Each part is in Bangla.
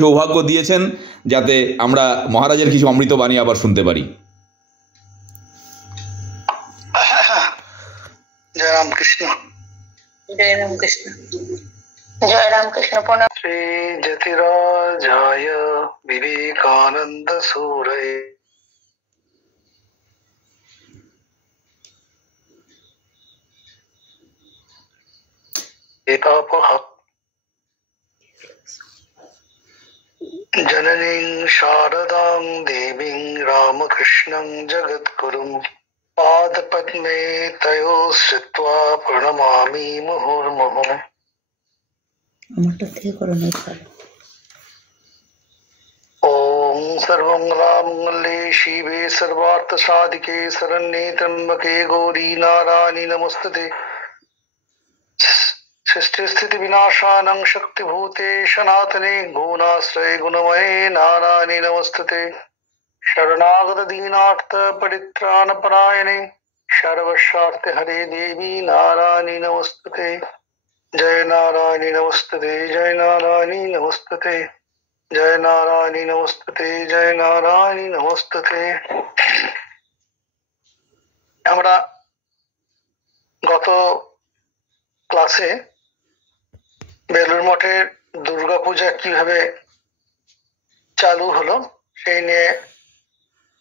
সৌভাগ্য দিয়েছেন যাতে আমরা মহারাজের কিছু অমৃত বাণী আবার শুনতে পারি। জয় রামকৃষ্ণ। জয় রামকৃষ্ণ। জয় রামকৃষ্ণ। প্রণাম। শ্রী যতিরাজায় বিবেকানন্দ সুরয়ে একাপহৎ জননীং শারদাং দেবীং রামকৃষ্ণং জগদ্গুরুং পাদপদ্মে তয়োঃ শ্রিত্বা প্রণমামি মুহুর্মুহুঃ। আমারটা থেকে করো না তাহলে। ওম সর্বমঙ্গলামঙ্গলে শিবে সর্বার্থ সাধিকে শরণ্যে ত্র্যম্বকে গৌরী নারায়ণী নমস্তুতে। সৃষ্টি স্থিতি বিনাশানং শক্তিভূতে সনাতনে গুণাশ্রয়ে গুণময়ে নারায়ণী নমস্তুতে। শরণাগত দীনার্থ পরিত্রাণ পরায়ণে সর্বস্বার্থ হরে দেবী নারায়ণী নমস্তুতে। জয় নারায়ণী নমস্তুতে। জয় নারায়ণী নমস্তুতে। জয় নারায়ণী নমস্তুতে। জয় নারায়ণী নমস্তুতে। আমরা গত ক্লাসে বেলুড় মঠের দুর্গাপূজা কিভাবে চালু হলো সেই নিয়ে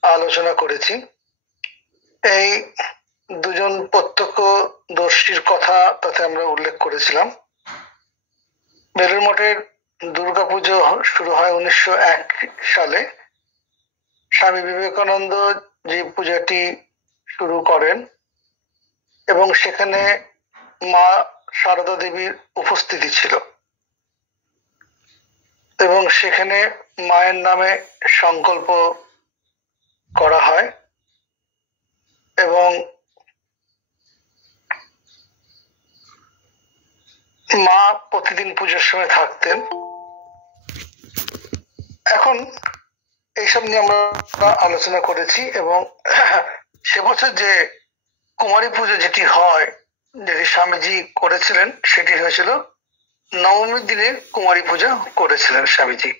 আলোচনা করেছি। এই দুজন প্রত্যক্ষদর্শীর কথা তাতে আমরা উল্লেখ করেছিলাম। বেলুড় মঠের দুর্গাপুজো শুরু হয় 1901 সালে। স্বামী বিবেকানন্দ যে পূজাটি শুরু করেন এবং সেখানে মা সারদা দেবীর উপস্থিতি ছিল এবং সেখানে মায়ের নামে সংকল্প করা হয় এবং মা প্রতিদিন পুজোর সময় থাকতেন। এখন এইসব নিয়ে আমরা আলোচনা করেছি এবং সে বছর যে কুমারী পুজো যেটি হয়, যেটি স্বামীজি করেছিলেন, সেটি হয়েছিল নবমীর দিনে কুমারী পূজা করেছিলেন স্বামীজি।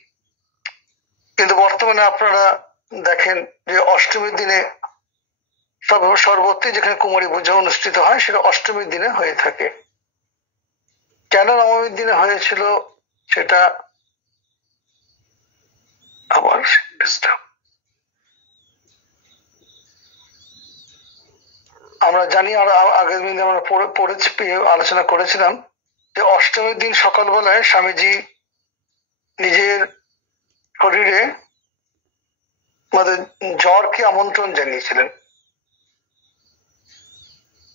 কিন্তু বর্তমানে আপনারা দেখেন যে অষ্টমীর দিনে সর্বত্রই যেখানে কুমারী পূজা অনুষ্ঠিত হয় সেটা অষ্টমীর দিনে হয়ে থাকে। কেন নবমীর দিনে হয়েছিল সেটা আবার আমরা জানি। আর আগের দিনে আমরা পড়েছি, আলোচনা করেছিলাম যে অষ্টমীর দিন সকালবেলায় স্বামীজি নিজের শরীরে জ্বরকে আমন্ত্রণ জানিয়েছিলেন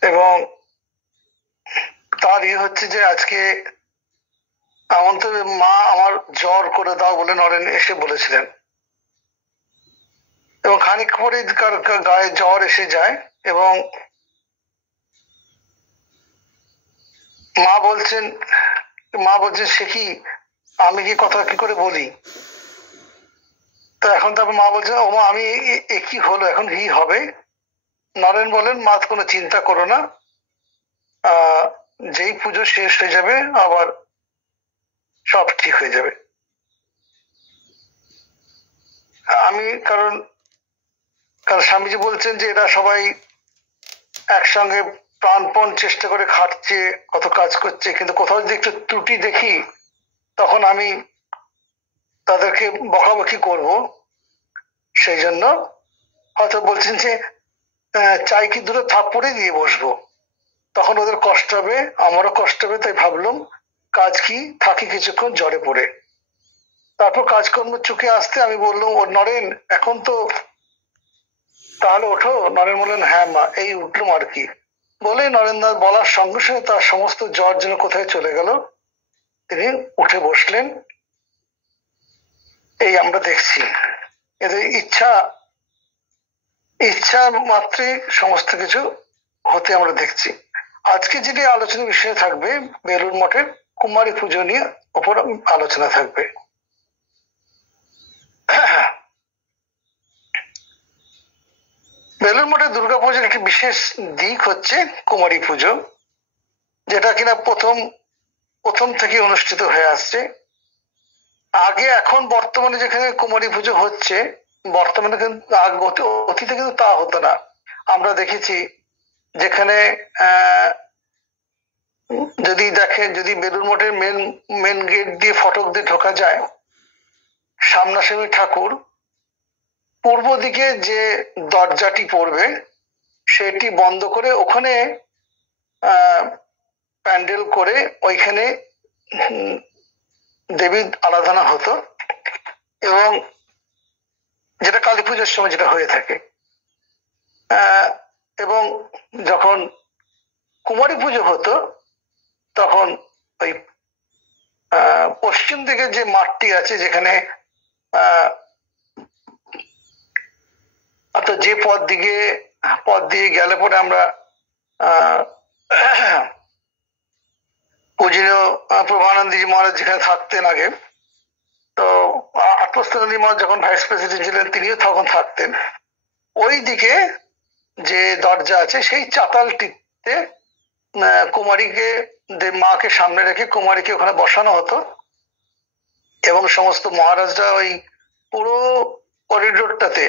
এবং তার হচ্ছে যে আজকে আমন্ত্রণ, মা আমার জ্বর করে দাও বলে নরেন এসে বলেছিলেন এবং খানিক পরে গায়ে জ্বর এসে যায় এবং মা বলছেন সে কি, আমি কি কথা কি করে বলি? তো এখন তারপর মা বলছেন, ও মা আমি কি হলো, এখন কি হবে? নরেন বলেন, মা কোনো চিন্তা করো না, যেই পুজো শেষ হয়ে যাবে আবার সব ঠিক হয়ে যাবে। কারণ স্বামীজি বলছেন যে এরা সবাই একসঙ্গে প্রাণপণ চেষ্টা করে খাটছে, কত কাজ করছে, কিন্তু কোথাও যদি একটু ত্রুটি দেখি তখন আমি তাদেরকে বকাবকি করব। সেই জন্য হয়তো বলছেন যে চাই কি দুটো থাপ্পড়ে দিয়ে বসবো, তখন ওদের কষ্ট হবে, আমারও কষ্ট হবে। তাই ভাবলাম কাজ কি, থাকি কিছুক্ষণ জ্বরে পড়ে, তারপর কাজকর্ম চুকে আসতে আমি বললাম, ও নরেন এখন তো তাহলে ওঠো। নরেন বললেন, হ্যাঁ মা এই উঠলাম আর কি। বলে নরেন্দ্র বলার সঙ্গে সঙ্গে তার সমস্ত জ্বর যেন কোথায় চলে গেল, তিনি উঠে বসলেন। এই আমরা দেখছি এদের ইচ্ছা মাত্রই সমস্ত কিছু হতে আমরা দেখছি। আজকে যেটি আলোচনার বিষয় থাকবে বেলুড় মঠের কুমারী পুজো নিয়ে উপর আলোচনা থাকবে। বেলুড় মঠের দুর্গাপুজোর একটি বিশেষ দিক হচ্ছে কুমারী পুজো, যেটা কিনা প্রথম থেকে অনুষ্ঠিত হয়ে আসছে। আগে এখন বর্তমানে যেখানে কুমারী পুজো হচ্ছে, বর্তমানে কিন্তু অতীতে কিন্তু তা হতো না। আমরা দেখেছি যেখানে যদি বেলুড় মঠের মেন গেট দিয়ে ফটক দিয়ে ঢোকা যায়, সামনাসামনি ঠাকুর, পূর্ব দিকে যে দরজাটি পড়বে সেটি বন্ধ করে ওখানে প্যান্ডেল করে ওইখানে দেবীর আরাধনা হতো, এবং যেটা কালী পুজোর সময় যেটা হয়ে থাকে। এবং যখন কুমারী পুজো হতো তখন ওই পশ্চিম দিকে যে মাঠটি আছে, যেখানে অর্থাৎ যে পথ দিয়ে গেলে পরে আমরা পূজনীয় প্রভানন্দজি মহারাজ যেখানে থাকতেন আগে, তো আত্মস্থানন্দী মহারাজ যখন ভাইস প্রেসিডেন্ট ছিলেন তিনিও তখন থাকতেন, ওই দিকে যে দরজা আছে সেই চাতালটিতে কুমারীকে, মাকে সামনে রেখে কুমারীকে ওখানে বসানো হতো, এবং সমস্ত মহারাজরা ওই পুরো করিডোরটাতে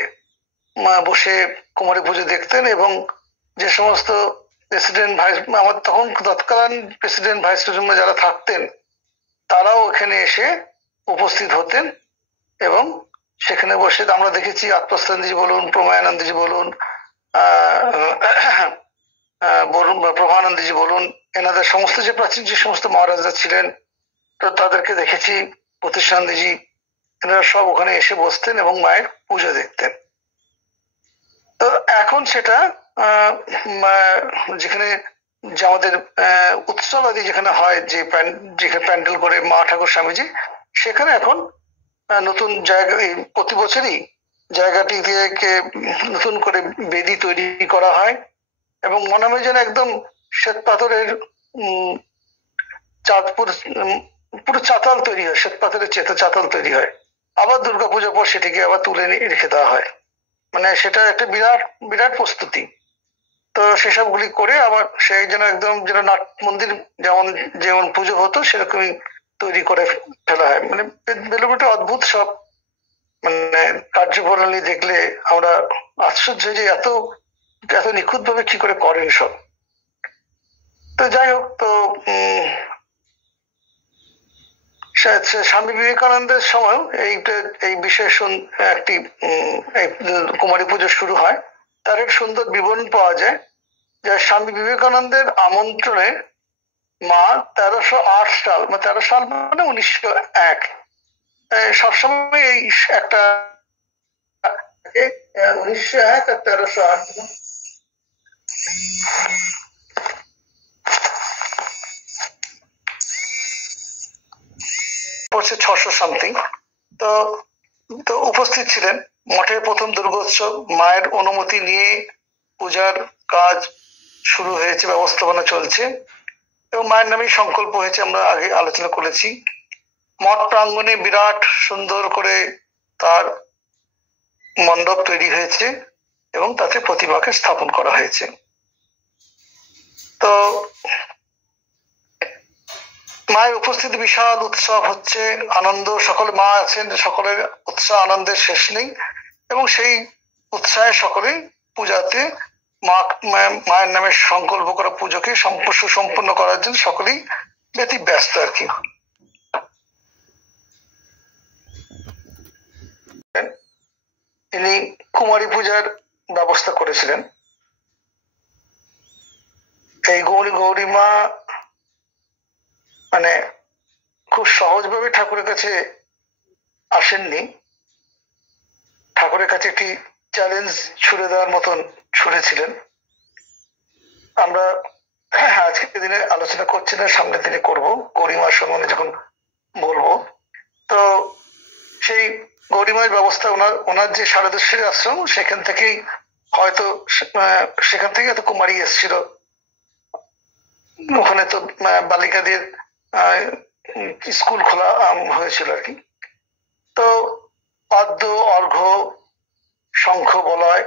বসে কুমারী পুজো দেখতেন। এবং যে সমস্ত প্রেসিডেন্ট আমার তখন তৎকালীন প্রেসিডেন্ট ভাইস প্রেসিডেন্ট যারা থাকতেন তারাও এখানে এসে উপস্থিত হতেন, এবং সেখানে বসে আমরা দেখেছি আত্মস্থানজি বলুন, প্রময়ানন্দজি বলুন, প্রভানন্দজি বলুন, এনাদের সমস্ত যে প্রাচীন যে সমস্ত মহারাজরা ছিলেন তো তাদেরকে দেখেছি, প্রতিষ্ঠানন্দজি, এনারা সব ওখানে এসে বসতেন এবং মায়ের পুজো দেখতেন। তো এখন সেটা যেখানে যে আমাদের উৎসব আদি যেখানে হয়, যেখানে প্যান্ডেল করে মা ঠাকুর স্বামীজি, সেখানে এখন নতুন জায়গা, প্রতি বছরই জায়গাটি থেকে নতুন করে বেদি তৈরি করা হয়, এবং মনে হয় যেন একদম শ্বেত পাথরের পুরো চাতাল তৈরি হয়, শ্বেত পাথরের চাতাল তৈরি হয়, আবার দুর্গাপূজার পর সেটিকে আবার তুলে রেখে দেওয়া হয়। মানে সেটা একটা বিরাট বিরাট প্রস্তুতি। তো সেসবগুলি করে আবার সেই যেন একদম যেন নাট মন্দির যেমন পুজো হতো সেরকমই তৈরি করে ফেলা হয়। মানে বেলুড় অদ্ভুত সব মানে কার্যপ্রণালী দেখলে আমরা আশ্চর্য যে এত এত নিখুঁত ভাবে কি করে করেন সব। তো যাই হোক, তো স্বামী বিবেকানন্দের সময় এই বিশেষ একটি কুমারী পুজো শুরু হয়। তার এক সুন্দর বিবরণ পাওয়া যায় যে স্বামী বিবেকানন্দের আমন্ত্রণে মা 1308 সাল, 13 সাল মানে 1901, সবসময় এই একটা 1901 আর 1308 600 সামথিং। তো উপস্থিত ছিলেন। মঠের প্রথম দুর্গোৎসব মায়ের অনুমতি নিয়ে পূজার কাজ শুরু হয়েছে, ব্যবস্থাপনা চলছে, এবং মায়ের নামেই সংকল্প হয়েছে, আমরা আগে আলোচনা করেছি। মঠ প্রাঙ্গণে বিরাট সুন্দর করে তার মণ্ডপ তৈরি হয়েছে এবং তাতে প্রতিমাকে স্থাপন করা হয়েছে। তো মায়ের উপস্থিতি বিশাল উৎসব হচ্ছে, আনন্দ, সকলে মা আছেন, সকলের উৎসাহ আনন্দের শেষ নেই, এবং সেই উৎসাহে সকলেই পূজাতে মায়ের নামে সংকল্প করা পুজোকে সুসম্পন্ন করার জন্য সকলেই ব্যতি ব্যস্ত আর কি। তিনি কুমারী পূজার ব্যবস্থা করেছিলেন। এই গৌরীমা মানে খুব সহজভাবে ঠাকুরের কাছে আসেননি, ঠাকুরের কাছে একটি চ্যালেঞ্জ ছুড়ে দেওয়ার মতন ছুড়েছিলেন। আমরা আজকের দিনে আলোচনা করছি না, সামনের দিনে করব, গৌরীমার সম্বন্ধে যখন বলবো। তো সেই গৌরীমার ব্যবস্থা ওনার যে সারদেশ্বরী আশ্রম, সেখান থেকেই হয়তো কুমারী এসেছিল। ওখানে তো বালিকাদের স্কুল খোলা হয়েছিল আর কি। তো পাদ্য, অর্ঘ্য, শঙ্খ বলয়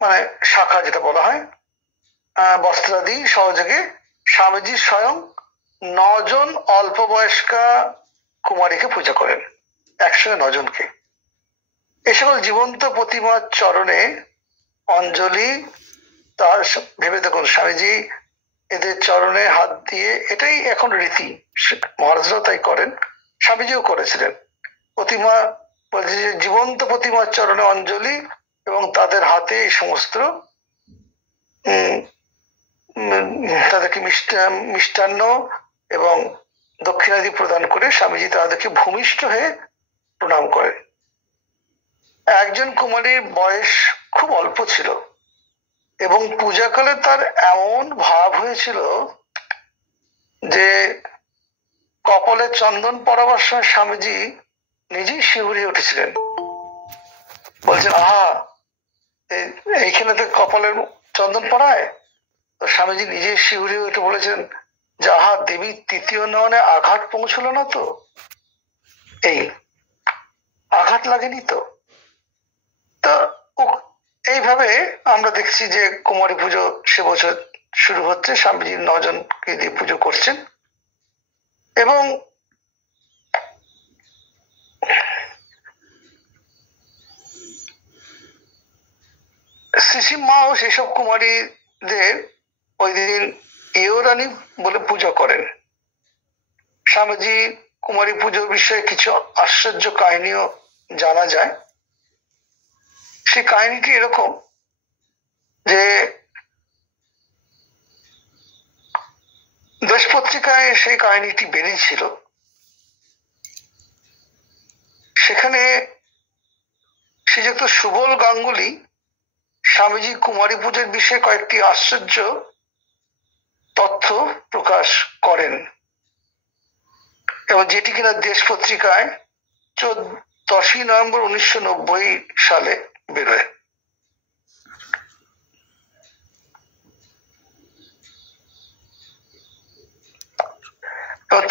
মানে শাখা যেটা বলা হয়, বস্ত্রাদি সহযোগে স্বামীজি স্বয়ং 9 জন অল্প বয়স্কা কুমারীকে পূজা করেন। একসঙ্গে 9 জনকে। এ সকল জীবন্ত প্রতিমার চরণে অঞ্জলি, তার ভেবে দেখুন স্বামীজি এদের চরণে হাত দিয়ে, এটাই এখন রীতি, মহারাজরাও তাই করেন, স্বামীজিও করেছিলেন। প্রতিমা বলছে যে জীবন্ত প্রতিমার চরণে অঞ্জলি এবং তাদের হাতে এই সমস্ত তাদেরকে মিষ্টান্ন এবং দক্ষিণাদি প্রদান করে স্বামীজি তাদেরকে ভূমিষ্ঠ হয়ে প্রণাম করেন। একজন কুমারীর বয়স খুব অল্প ছিল এবং পূজাকালে তার এমন ভাব হয়েছিল যে কপালে চন্দন পড়াবার সময় স্বামীজি নিজেই শিহরিয়ে উঠেছিলেন। বলছেন, আহা, এইখানে তো কপালের চন্দন পড়ায়। তো স্বামীজি নিজেই শিহরিয়ে উঠে বলেছেন যে, আহা, দেবীর তৃতীয় নয়নে আঘাত পৌঁছলো না তো? এই আঘাত লাগেনি তো? তো এইভাবে আমরা দেখছি যে কুমারী পুজো সে বছর শুরু হচ্ছে, স্বামীজি 9 জনকে দিয়ে পুজো করছেন। এবং শ্রী মাও সেসব কুমারীদের ওই দিন ইয়োরানী বলে পুজো করেন। স্বামীজি কুমারী পুজোর বিষয়ে কিছু আশ্চর্য কাহিনীও জানা যায়। সেই কাহিনীটি এরকম যে দেশ পত্রিকায় সেই কাহিনীটি বেরিয়েছিল। সেখানে শ্রীযুক্ত সুবল গাঙ্গুলি স্বামীজি কুমারী পুজোর বিষয়ে কয়েকটি আশ্চর্য তথ্য প্রকাশ করেন এবং যেটি কিনা দেশ পত্রিকায় 10ই নভেম্বর 1990 সালে বেরোয়।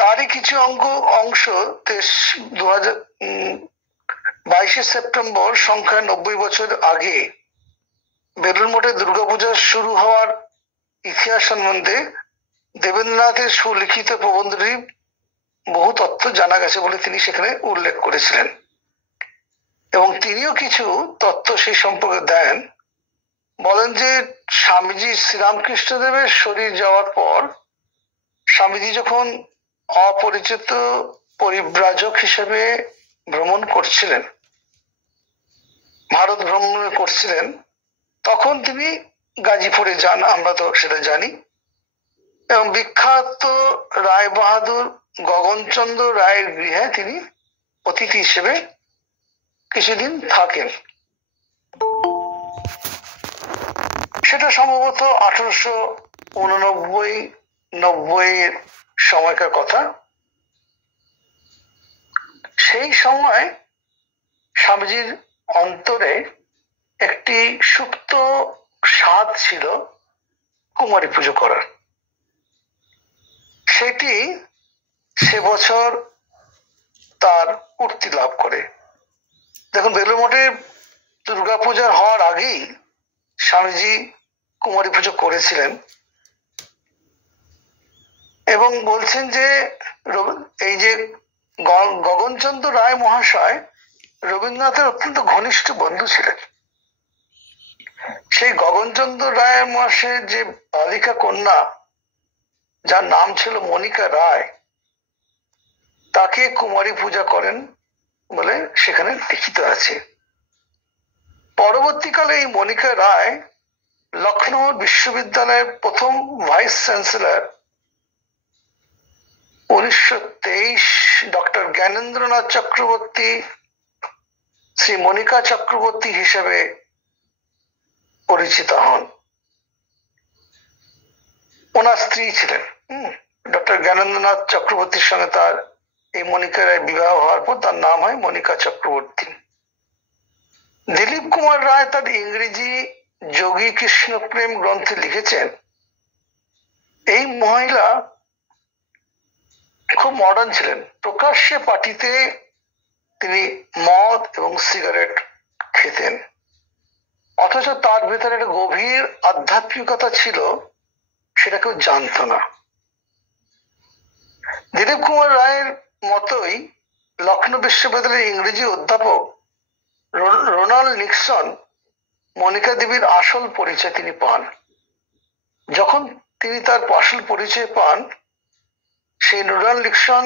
তারই কিছু অংশ 22শে সেপ্টেম্বর সংখ্যা 90 বছর আগে বেলুড় মঠে দুর্গাপূজা শুরু হওয়ার ইতিহাস সম্বন্ধে দেবেন্দ্রনাথের সুলিখিত প্রবন্ধটি বহু তথ্য জানা গেছে বলে তিনি সেখানে উল্লেখ করেছিলেন এবং তিনিও কিছু তথ্য সেই সম্পর্কে দেন। বলেন যে স্বামীজি শ্রীরামকৃষ্ণদেবের শরীর যাওয়ার পর স্বামীজি যখন অপরিচিত পরিব্রাজক হিসেবে ভ্রমণ করছিলেন, ভারত ভ্রমণ করছিলেন, তখন তিনি গাজীপুরে যান, আমরা তো সেটা জানি, এবং বিখ্যাত রায় বাহাদুর গগনচন্দ্র রায়ের গৃহে তিনি অতিথি হিসেবে কিছুদিন থাকেন। সেটা সম্ভবত 1889-90 সময়কার কথা। সেই সময় স্বামীজির অন্তরে একটি সুপ্ত স্বাদ ছিল কুমারী পুজো করার। সেটি সে বছর তার পূর্তি লাভ করে। দেখুন, বেলুড় মঠে দুর্গাপূজা হওয়ার আগেই স্বামীজি কুমারী পুজো করেছিলেন এবং বলছেন যে এই যে গগনচন্দ্র রায় মহাশয় রবীন্দ্রনাথের অত্যন্ত ঘনিষ্ঠ বন্ধু ছিলেন। সেই গগনচন্দ্র রায় মহাশয়ের যে বালিকা কন্যা, যার নাম ছিল মনিকা রায়, তাকে কুমারী পূজা করেন বলে সেখানে লিখিত আছে। পরবর্তীকালে এই মনিকা রায় লখনৌ বিশ্ববিদ্যালয়ের প্রথম vice chancellor 1923 doctor Gyanendranath Chakraborty Shri Monika Chakraborty হিসেবে পরিচিত হন। ওনার স্ত্রী ছিলেন ডক্টর জ্ঞানেন্দ্রনাথ চক্রবর্তীর সঙ্গে তার এই মনিকা রায় বিবাহ হওয়ার পর তার নাম হয় মনিকা চক্রবর্তী। দিলীপ কুমার রায় তার ইংরেজি যোগী কৃষ্ণ প্রেম গ্রন্থে লিখেছেন, এই মহিলা খুব মডার্ন ছিলেন। প্রকাশ্যে পার্টিতে তিনি মদ এবং সিগারেট খেতেন, অথচ তার ভেতরে একটা গভীর আধ্যাত্মিকতা ছিল, সেটা কেউ জানত না। দিলীপ কুমার রায়ের মতোই লখনৌ বিশ্ববিদ্যালয়ের ইংরেজি অধ্যাপক রোনাল্ড নিক্সন মনিকা দেবীর আসল পরিচয় তিনি পান। যখন তিনি তার আসল পরিচয় পান, সেই রোনাল্ড নিক্সন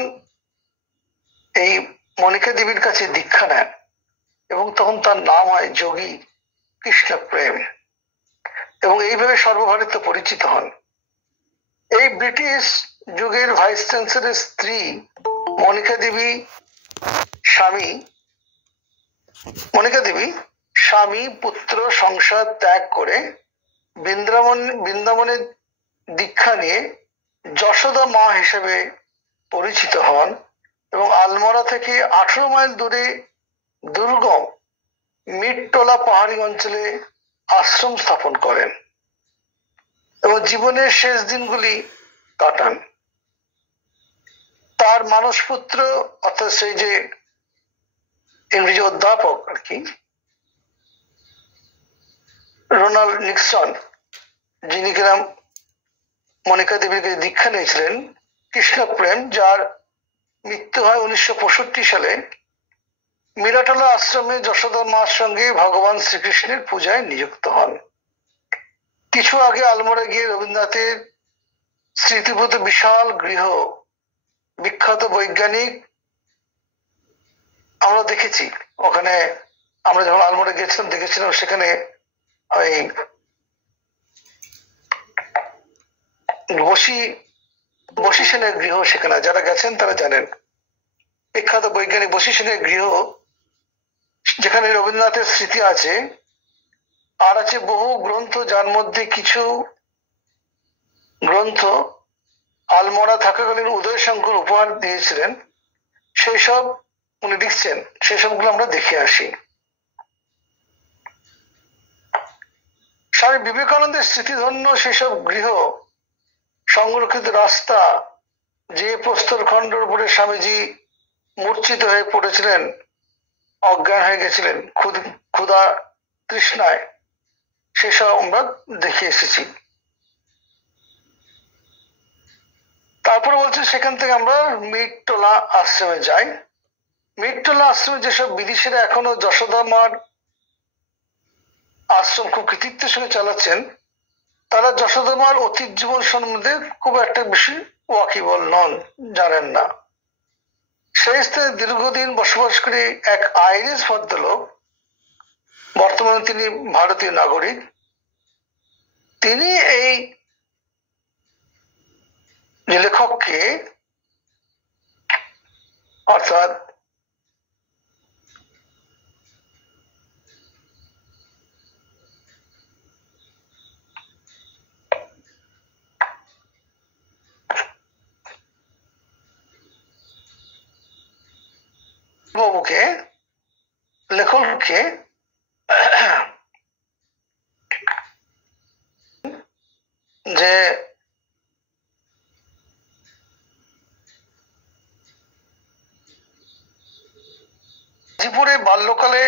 এই মনিকা দেবীর কাছে দীক্ষা নেন এবং তখন তার নাম হয় যোগী কৃষ্ণ প্রেম, এবং এইভাবে সর্বভারতীয় পরিচিত হন। এই ব্রিটিশ যুগের ভাইস চ্যান্সেলরের স্ত্রী মনিকা দেবী স্বামী পুত্র সংসার ত্যাগ করে বৃন্দাবনের দীক্ষা নিয়ে যশোদা মা হিসেবে পরিচিত হন এবং আলমোড়া থেকে 18 মাইল দূরে দুর্গম মিটটোলা পাহাড়ি অঞ্চলে আশ্রম স্থাপন করেন এবং জীবনের শেষ দিনগুলি কাটান। তার মানসপুত্র অর্থাৎ সেই যে ইংরেজি অধ্যাপক আর কি রোনাল্ড নিক্সন, যিনি কিনা মনিকা দেবীকে দীক্ষা নিয়েছিলেন, কৃষ্ণ প্রেম, যার মৃত্যু হয় 1965 সালে, মিরাটোলা আশ্রমে যশোদা মার সঙ্গে ভগবান শ্রীকৃষ্ণের পূজায় নিযুক্ত হন। কিছু আগে আলমোড়া গিয়ে রবীন্দ্রনাথের স্মৃতিভূত বিশাল গৃহ, বিখ্যাত বৈজ্ঞানিক আমরা দেখেছি। ওখানে আমরা যখন আলমোড়া গেছিলাম দেখেছিলাম সেখানে ওই বসি সেনের গৃহ, সেখানে যারা গেছেন তারা জানেন, বিখ্যাত বৈজ্ঞানিক বসি সেনের গৃহ, যেখানে রবীন্দ্রনাথের স্মৃতি আছে, আর আছে বহু গ্রন্থ, যার মধ্যে কিছু গ্রন্থ আলমোড়া থাকাকালীন উদয় শঙ্কর উপহার দিয়েছিলেন। সেই সব উনি লিখছেন, সেই সবগুলো আমরা দেখে আসি। স্বামী বিবেকানন্দের স্মৃতিধন্য সেসব গৃহ, সংরক্ষিত রাস্তা, যে প্রস্তরখণ্ডের উপরে স্বামীজি মূর্ছিত হয়ে পড়েছিলেন, অজ্ঞান হয়ে গেছিলেন ক্ষুধা তৃষ্ণায়, সেসব আমরা দেখে এসেছি। তারপরে বলছে সেখান থেকে আমরা মিটটোলা আশ্রমে যাই। মিটটোলা আশ্রমে যেসব বিদেশিরা এখনো যশোদা মার আশ্রম খুব কৃতিত্বের সঙ্গে চালাচ্ছেন, তারা যশোদা মার অতীত জীবন সম্বন্ধে খুব একটা বেশি ওয়াকিবল নন, জানেন না। সেই স্থানে দীর্ঘদিন বসবাস করে এক আইরিশ ভদ্রলোক, বর্তমানে তিনি ভারতীয় নাগরিক, তিনি এই যে লেখককে, অর্থাৎ বাবুকে, লেখককে যে গাজীপুরে বাল্যকালে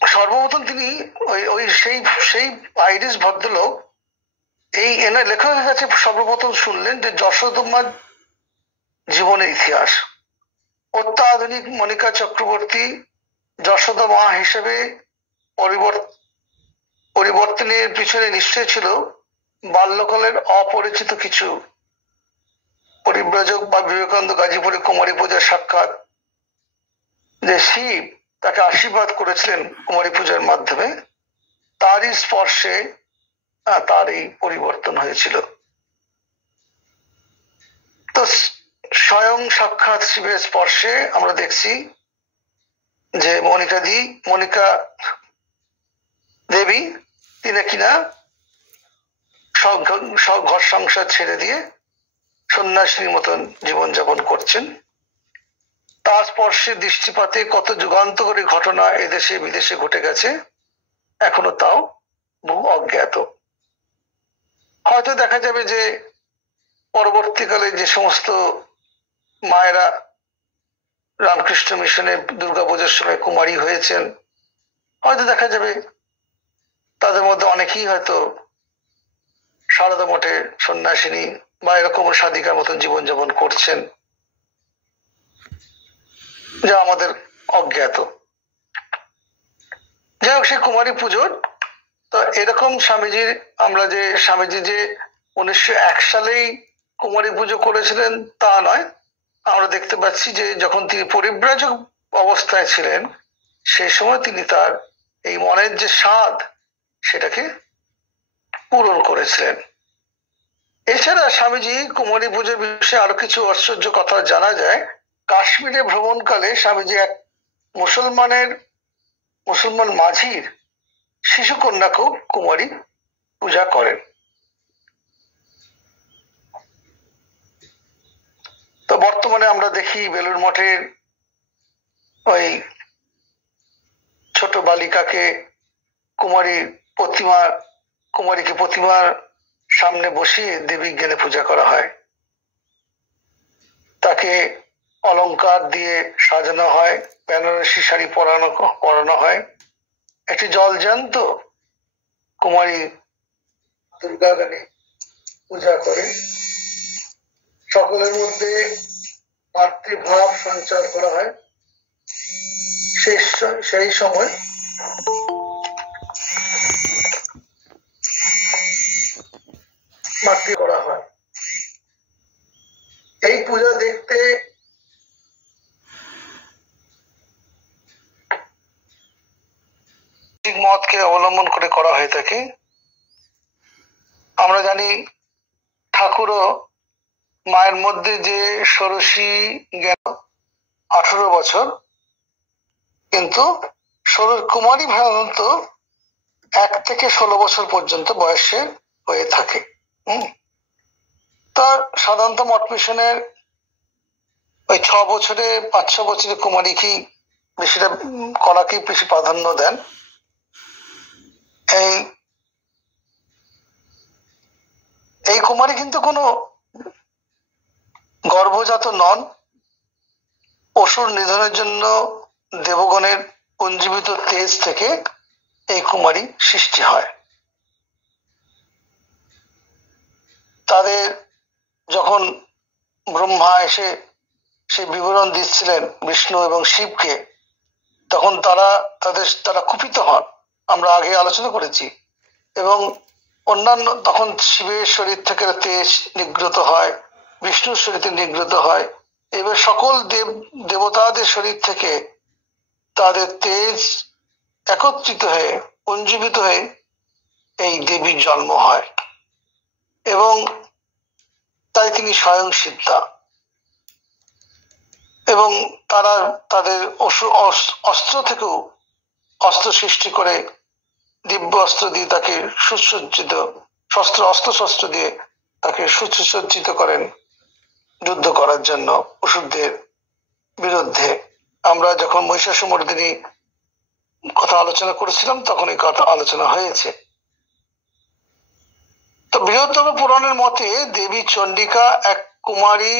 সর্বপ্রথম তিনি ওই সেই আইরিশ ভদ্রলোক এই এনার লেখকের কাছে সর্বপ্রথম শুনলেন যে যশোদা জীবনের ইতিহাস। অত্যাধুনিক মনিকা চক্রবর্তী যশোদা মা হিসেবে পরিবর্তনের পিছনে নিশ্চয় ছিল বাল্যকালের অপরিচিত কিছু পরিব্রাজক বা বিবেকানন্দ গাজীপুরে কুমারী পূজার সাক্ষাৎ, যে শিব তাকে আশীর্বাদ করেছিলেন কুমারী পূজার মাধ্যমে, তারই স্পর্শে তার এই পরিবর্তন হয়েছিল। তো স্বয়ং সাক্ষাৎ শিবের স্পর্শে আমরা দেখছি যে মনিকা দেবী তিনি কিনা সব ঘর সংসার ছেড়ে দিয়ে সন্ন্যাসীর মতন জীবনযাপন করছেন। তার স্পর্শে দৃষ্টিপাতে কত যুগান্তকারী ঘটনা এদেশে বিদেশে ঘটে গেছে, এখনো তাও বহু অজ্ঞাত। হয়তো দেখা যাবে যে পরবর্তীকালে যে সমস্ত মায়েরা রামকৃষ্ণ মিশনে দুর্গাপূজার সময় কুমারী হয়েছেন, হয়তো দেখা যাবে তাদের মধ্যে অনেকেই হয়তো সারদা মঠের সন্ন্যাসিনী বা এরকম সাধিকার মতন জীবনযাপন করছেন, যা আমাদের অজ্ঞাত। যাই হোক, সেই কুমারী পুজোর তো এরকম স্বামীজির, আমরা যে স্বামীজি যে 1901 সালেই কুমারী পুজো করেছিলেন তা নয়, আমরা দেখতে পাচ্ছি যে যখন তিনি পরিব্রাজক অবস্থায় ছিলেন সেই সময় তিনি তার এই মনের যে স্বাদ সেটাকে পূরণ করেছিলেন। এছাড়া স্বামীজি কুমারী পুজোর বিষয়ে আরো কিছু আশ্চর্য কথা জানা যায়। কাশ্মীরে ভ্রমণকালে স্বামীজি এক মুসলমান মাঝির শিশুকন্যাকেও কুমারী পূজা করেন। তো বর্তমানে আমরা দেখি বেলুড় মঠের ওই ছোট বালিকাকে কুমারীকে প্রতিমার সামনে বসিয়ে দেবী জ্ঞানে পূজা করা হয়, তাকে অলংকার দিয়ে সাজানো হয়, বেনারসি শাড়ি পরানো হয়। একটি জলজান্ত কুমারী দুর্গা জ্ঞানে পূজা করে সকলের মধ্যে মাতৃভাব সঞ্চার করা হয়। সেই সময় মাতৃ করা হয়। এই পূজা দেখতে মতকে অবলম্বন করে করা হয়ে থাকে। আমরা জানি ঠাকুরও মায়ের মধ্যে যে ষোড়শী জ্ঞান 18 বছর, কিন্তু কুমারী সাধারণত 1 থেকে 16 বছর পর্যন্ত বয়সে হয়ে থাকে। তার সাধারণত মঠ মিশনের ওই 6 বছরে 5-6 বছরের কুমারীকেই বেশিটা করাকেই বেশি প্রাধান্য দেন। এই কুমারী কিন্তু কোনো গর্ভজাত নন। অসুর নিধনের জন্য দেবগণের পুঞ্জীবিত তেজ থেকে এই কুমারী সৃষ্টি হয়। তাদের যখন ব্রহ্মা এসে সেই বিবরণ দিচ্ছিলেন বিষ্ণু এবং শিবকে, তখন তারা কুপিত হন, আমরা আগে আলোচনা করেছি। এবং অন্যান্য তখন শিবের শরীর থেকে তেজ নিগৃহীত হয়, বিষ্ণুর শরীর থেকে নিগৃহীত হয়। এবার সকল দেবতাদের শরীর থেকে তাদের তেজ একত্রিত হয়ে পুঞ্জীবিত হয়ে এই দেবীর জন্ম হয়, এবং তাই তিনি স্বয়ং সিদ্ধা। এবং তারা তাদের অস্ত্র থেকেও অস্ত্র সৃষ্টি করে দিব্য অস্ত্র দিয়ে তাকে সুসজ্জিত অস্ত্র দিয়ে তাকে সুসজ্জিত করেন যুদ্ধ করার জন্য অসুরদের বিরুদ্ধে। আমরা যখন মহিষাসুমর্দিনী কথা আলোচনা করেছিলাম তখন এই কথা আলোচনা হয়েছে। তো বৃহত্তম পুরাণের মতে দেবী চণ্ডিকা এক কুমারী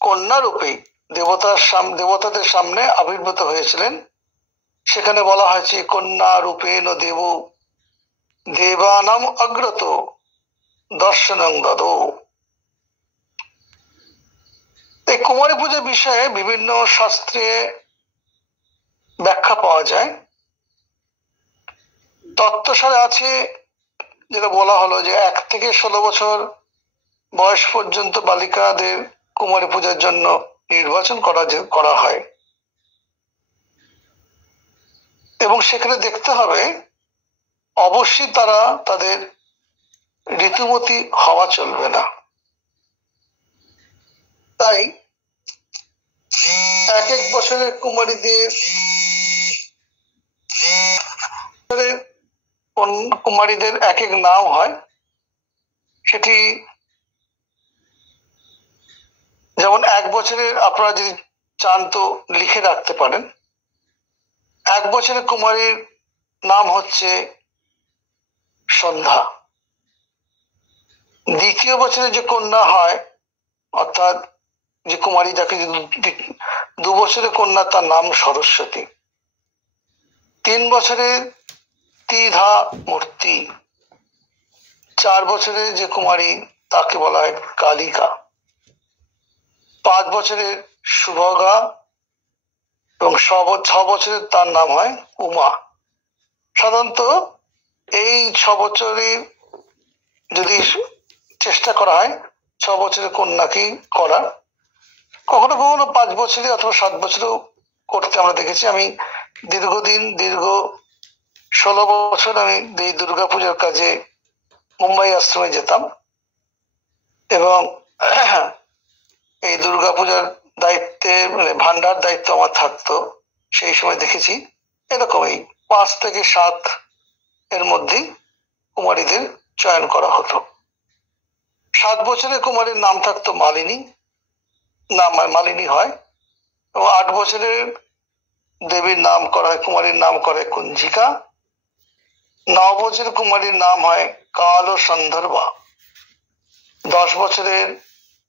কন্যা রূপে দেবতাদের সামনে আবির্ভূত হয়েছিলেন। সেখানে বলা হয়েছে কন্যা রূপেণ দেব দেবানাম অগ্রত দর্শনং দদো। এই কুমারী পূজার বিষয়ে বিভিন্ন শাস্ত্রে ব্যাখ্যা পাওয়া যায়। তত্ত্বসারে আছে যেটা বলা হলো যে 1 থেকে 16 বছর বয়স পর্যন্ত বালিকাদের কুমারী পূজার জন্য নির্বাচন করা হয়, এবং সেখানে দেখতে হবে অবশ্যই তাদের ঋতুমতী হওয়া চলবে না। তাই 1 বছরের কুমারীদের এক এক নাম হয়। সেটি যেমন 1 বছরের, আপনারা যদি চান তো লিখে রাখতে পারেন। 1 বছরের কুমারীর নাম হচ্ছে সন্ধ্যা। 2য় বছরে যে কন্যা হয়, অর্থাৎ যে কুমারী যাকে 2 বছরের কন্যা, তার নাম সরস্বতী। 3 বছরে ত্রিধা মূর্তি। 4 বছরে যে কুমারী তাকে বলা হয় কালিকা। 5 বছরের সুভগা এবং 6 বছরের তার নাম হয় উমা। সাধারণত এই 6 বছরে যদি চেষ্টা করা হয় 6 বছরের কন্যাকেই করার, কখনো কখনো 5 বছরে অথবা 7 বছরেও করতে আমরা দেখেছি। আমি দীর্ঘ 16 বছর আমি এই দুর্গাপূজার কাজে মুম্বাই আশ্রমে যেতাম এবং এই দুর্গাপূজার দায়িত্বে মানে ভান্ডার দায়িত্ব আমার থাকতো। সেই সময় দেখেছি এরকমই 5 থেকে 7 এর মধ্যে কুমারীদের চয়ন করা হতো। 7 বছরের কুমারীর নাম থাকতো মালিনী, মালিনী হয়, এবং 8 বছরের দেবীর নাম করা হয়, কুমারীর নাম করা হয় কুঞ্জিকা। 9 বছরের কুমারীর নাম হয় কাল ও সন্দর্ভা। 10 বছরের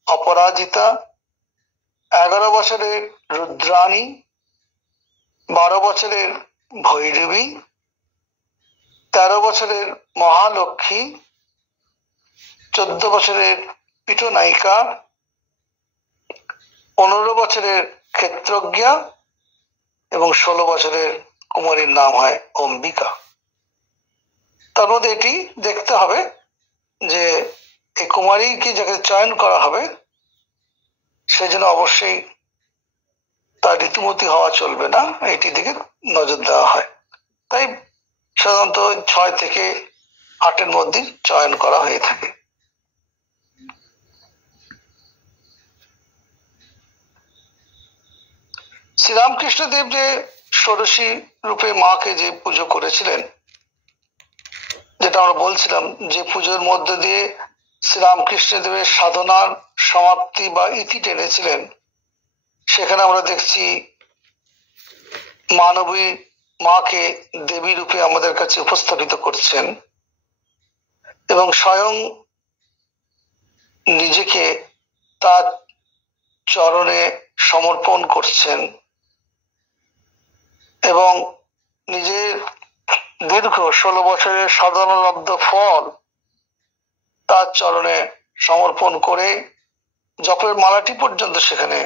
অপরাজিতা, 11 বছরের রুদ্রাণী, 12 বছরের ভৈরবী, 13 বছরের মহালক্ষ্মী, 14 বছরের পীঠনায়িকা, 15 বছরের ক্ষেত্রজ্ঞা এবং 16 বছরের কুমারীর নাম হয় অম্বিকা। তার মধ্যে এটি দেখতে হবে যে এই কুমারীকে যাকে চয়ন করা হবে সে যেন অবশ্যই তার ঋতুমতী হওয়া চলবে না, এটি দিকে নজর দেওয়া হয়। তাই সাধারণত 6 থেকে 8-এর মধ্যে চয়ন করা হয়ে থাকে। শ্রীরামকৃষ্ণ দেব যে ষোড়শী রূপে মাকে যে পুজো করেছিলেন, যেটা আমরা বলছিলাম, যে পুজোর মধ্যে দিয়ে শ্রীরামকৃষ্ণ দেবের সাধনার সমাপ্তি বা ইতি টেনেছিলেন, সেখানে আমরা দেখছি মানবী মাকে দেবী রূপে আমাদের কাছে উপস্থাপিত করছেন এবং স্বয়ং নিজেকে তার চরণে সমর্পণ করছেন এবং নিজের দীর্ঘ 16 বছরের সাধনালব্ধ ফল তার চরণে সমর্পণ করে জপের মালাটি পর্যন্ত সেখানে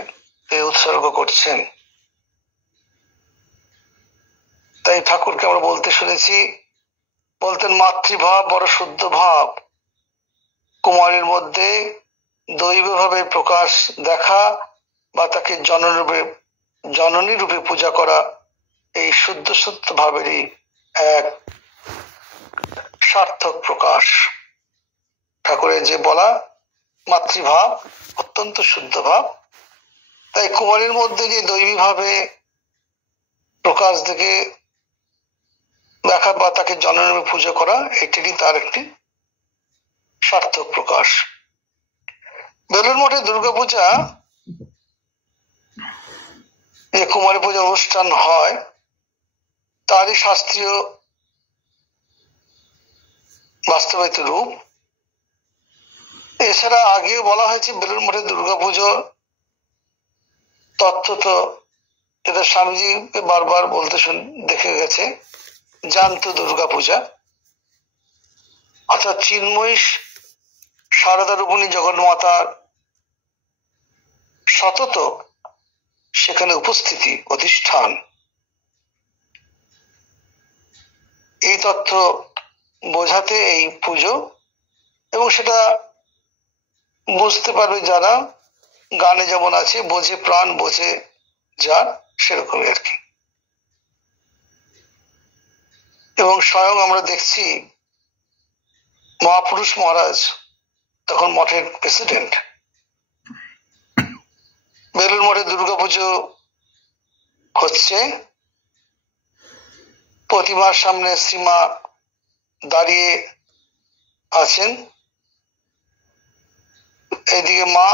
উৎসর্গ করছেন। তাই ঠাকুরকে আমরা বলতে শুনেছি, বলতেন মাতৃভাব বড় শুদ্ধ ভাব, কুমারীর মধ্যে দৈব ভাবে প্রকাশ দেখা বা তাকে জননী রূপে পূজা করা এই শুদ্ধ সত্য ভাবেরই এক সার্থক প্রকাশ। ঠাকুরের যে বলা মাতৃভাব অত্যন্ত শুদ্ধ ভাব, তাই কুমারীর মধ্যে যে দৈবী ভাবে প্রকাশ দেখে দেখা বা তাকে জননী পূজা করা, এটিরই তার একটি সার্থক প্রকাশ। বেলুড় মঠে দুর্গাপূজা যে কুমারী পূজা অনুষ্ঠান হয় তারই শাস্ত্রীয় বাস্তবায়িত রূপ। এছাড়া আগেও বলা হয়েছে বেলুড় মঠে দুর্গাপুজো তত্ত্বত, যেটা স্বামীজি বারবার বলতে দেখে গেছে, জান্ত দুর্গাপূজা, অর্থাৎ চিন্ময়ী শারদা রূপিণী জগন্মাতার সতত সেখানে উপস্থিতি, অধিষ্ঠান, এই তথ্য বোঝাতে এই পুজো। এবং সেটা বুঝতে পারবে যারা গানে যেমন আছে, বোঝে প্রাণ বোঝে যার, সেরকমই আর কি। এবং স্বয়ং আমরা দেখছি মহাপুরুষ মহারাজ তখন মঠের প্রেসিডেন্ট, বেলুড় মঠে দুর্গাপুজো হচ্ছে, প্রতিমার সামনে শ্রীমা দাঁড়িয়ে আছেন, এইদিকে মা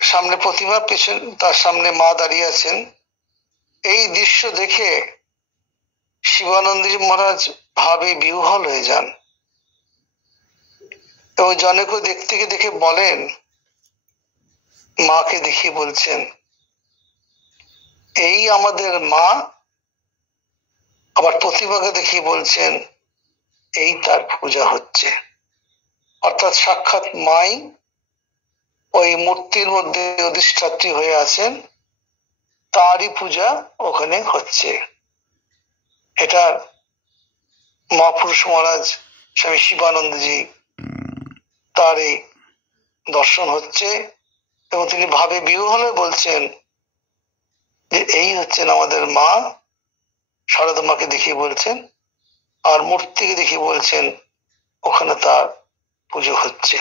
সামনে প্রতিমা, পেছন তার সামনে মা দাঁড়িয়ে আছেন। এই দৃশ্য দেখে শিবানন্দজি মহারাজ ভাবে বিহ্বল হয়ে যান এবং জনকে দেখে বলেন, মাকে দেখিয়ে বলছেন, এই আমাদের মা। আবার প্রতিমাকে দেখিয়ে বলছেন, এই তার পূজা হচ্ছে। অর্থাৎ সাক্ষাৎ মাই ওই মূর্তির মধ্যে অধিষ্ঠাত্রী হয়ে আছেন, তারই পূজা ওখানে হচ্ছে। এটা মহাপুরুষ মহারাজ স্বামী শিবানন্দজি তার এই দর্শন হচ্ছে, এবং তিনি ভাবে বিহ্বল হয়ে বলছেন যে এই হচ্ছেন আমাদের মা। শারদা মাকে দেখিয়ে বলছেন, আর মূর্তিকে দেখিয়ে বলছেন ওখানে তার পুজো হচ্ছে।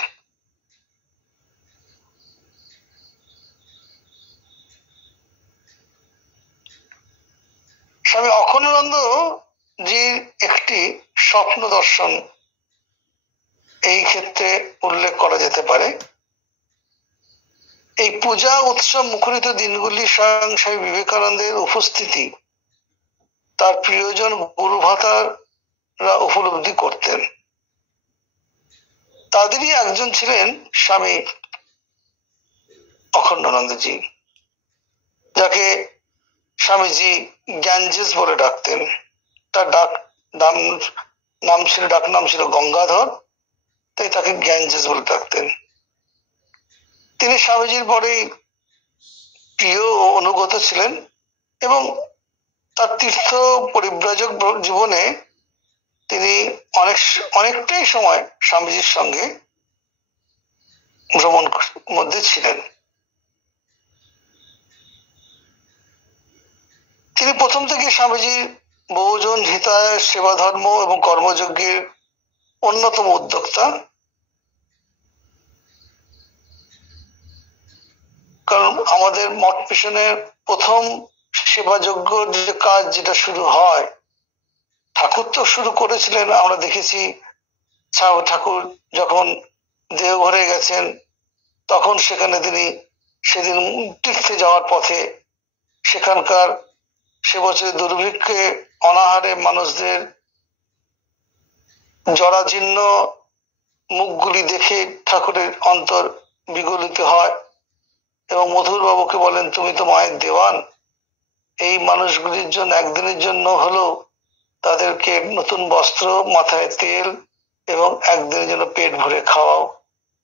স্বামী অখণ্ডানন্দ জির একটি স্বপ্ন দর্শন এই ক্ষেত্রে উল্লেখ করা যেতে পারে। এই পূজা উৎসব মুখরিত দিনগুলি স্বয়ং স্বামী বিবেকানন্দের উপস্থিতি তার প্রিয়জন গুরু ভাতারা উপলব্ধি করতেন। তাদেরই একজন ছিলেন স্বামী অখণ্ডানন্দজি, যাকে স্বামীজি জ্ঞানজেস বলে ডাকতেন। তার ডাক নাম ছিল গঙ্গাধর, তাই তাকে জ্ঞানজেস বলে ডাকতেন। তিনি স্বামীজির পরেই প্রিয় ও অনুগত ছিলেন, এবং তার তীর্থ পরিব্রাজক জীবনে তিনি অনেকটাই সময় স্বামীজির সঙ্গে ভ্রমণ মধ্যে ছিলেন। তিনি প্রথম থেকে স্বামীজির বহুজন হিতায় সেবা ধর্ম এবং কর্মযজ্ঞের অন্যতম উদ্যোক্তা। কারণ আমাদের মঠ মিশনের প্রথম সেবাযজ্ঞ যে কাজ যেটা শুরু হয়, ঠাকুর তো শুরু করেছিলেন। আমরা দেখেছি ঠাকুর যখন দেওঘরে গেছেন তখন সেখানে তিনি সেদিন তীর্থে যাওয়ার পথে সেখানকার সে বছরের দুর্ভিক্ষে অনাহারে মানুষদের জরাজীর্ণ মুখগুলি দেখে ঠাকুরের অন্তর বিগলিত হয়, এবং মধুর বাবুকে বলেন তুমি তো মায়ের দেওয়ান, এই মানুষগুলির জন্য একদিনের জন্য হলেও তাদেরকে নতুন বস্ত্র, মাথায় তেল এবং একদিনের জন্য পেট ভরে খাওয়াও,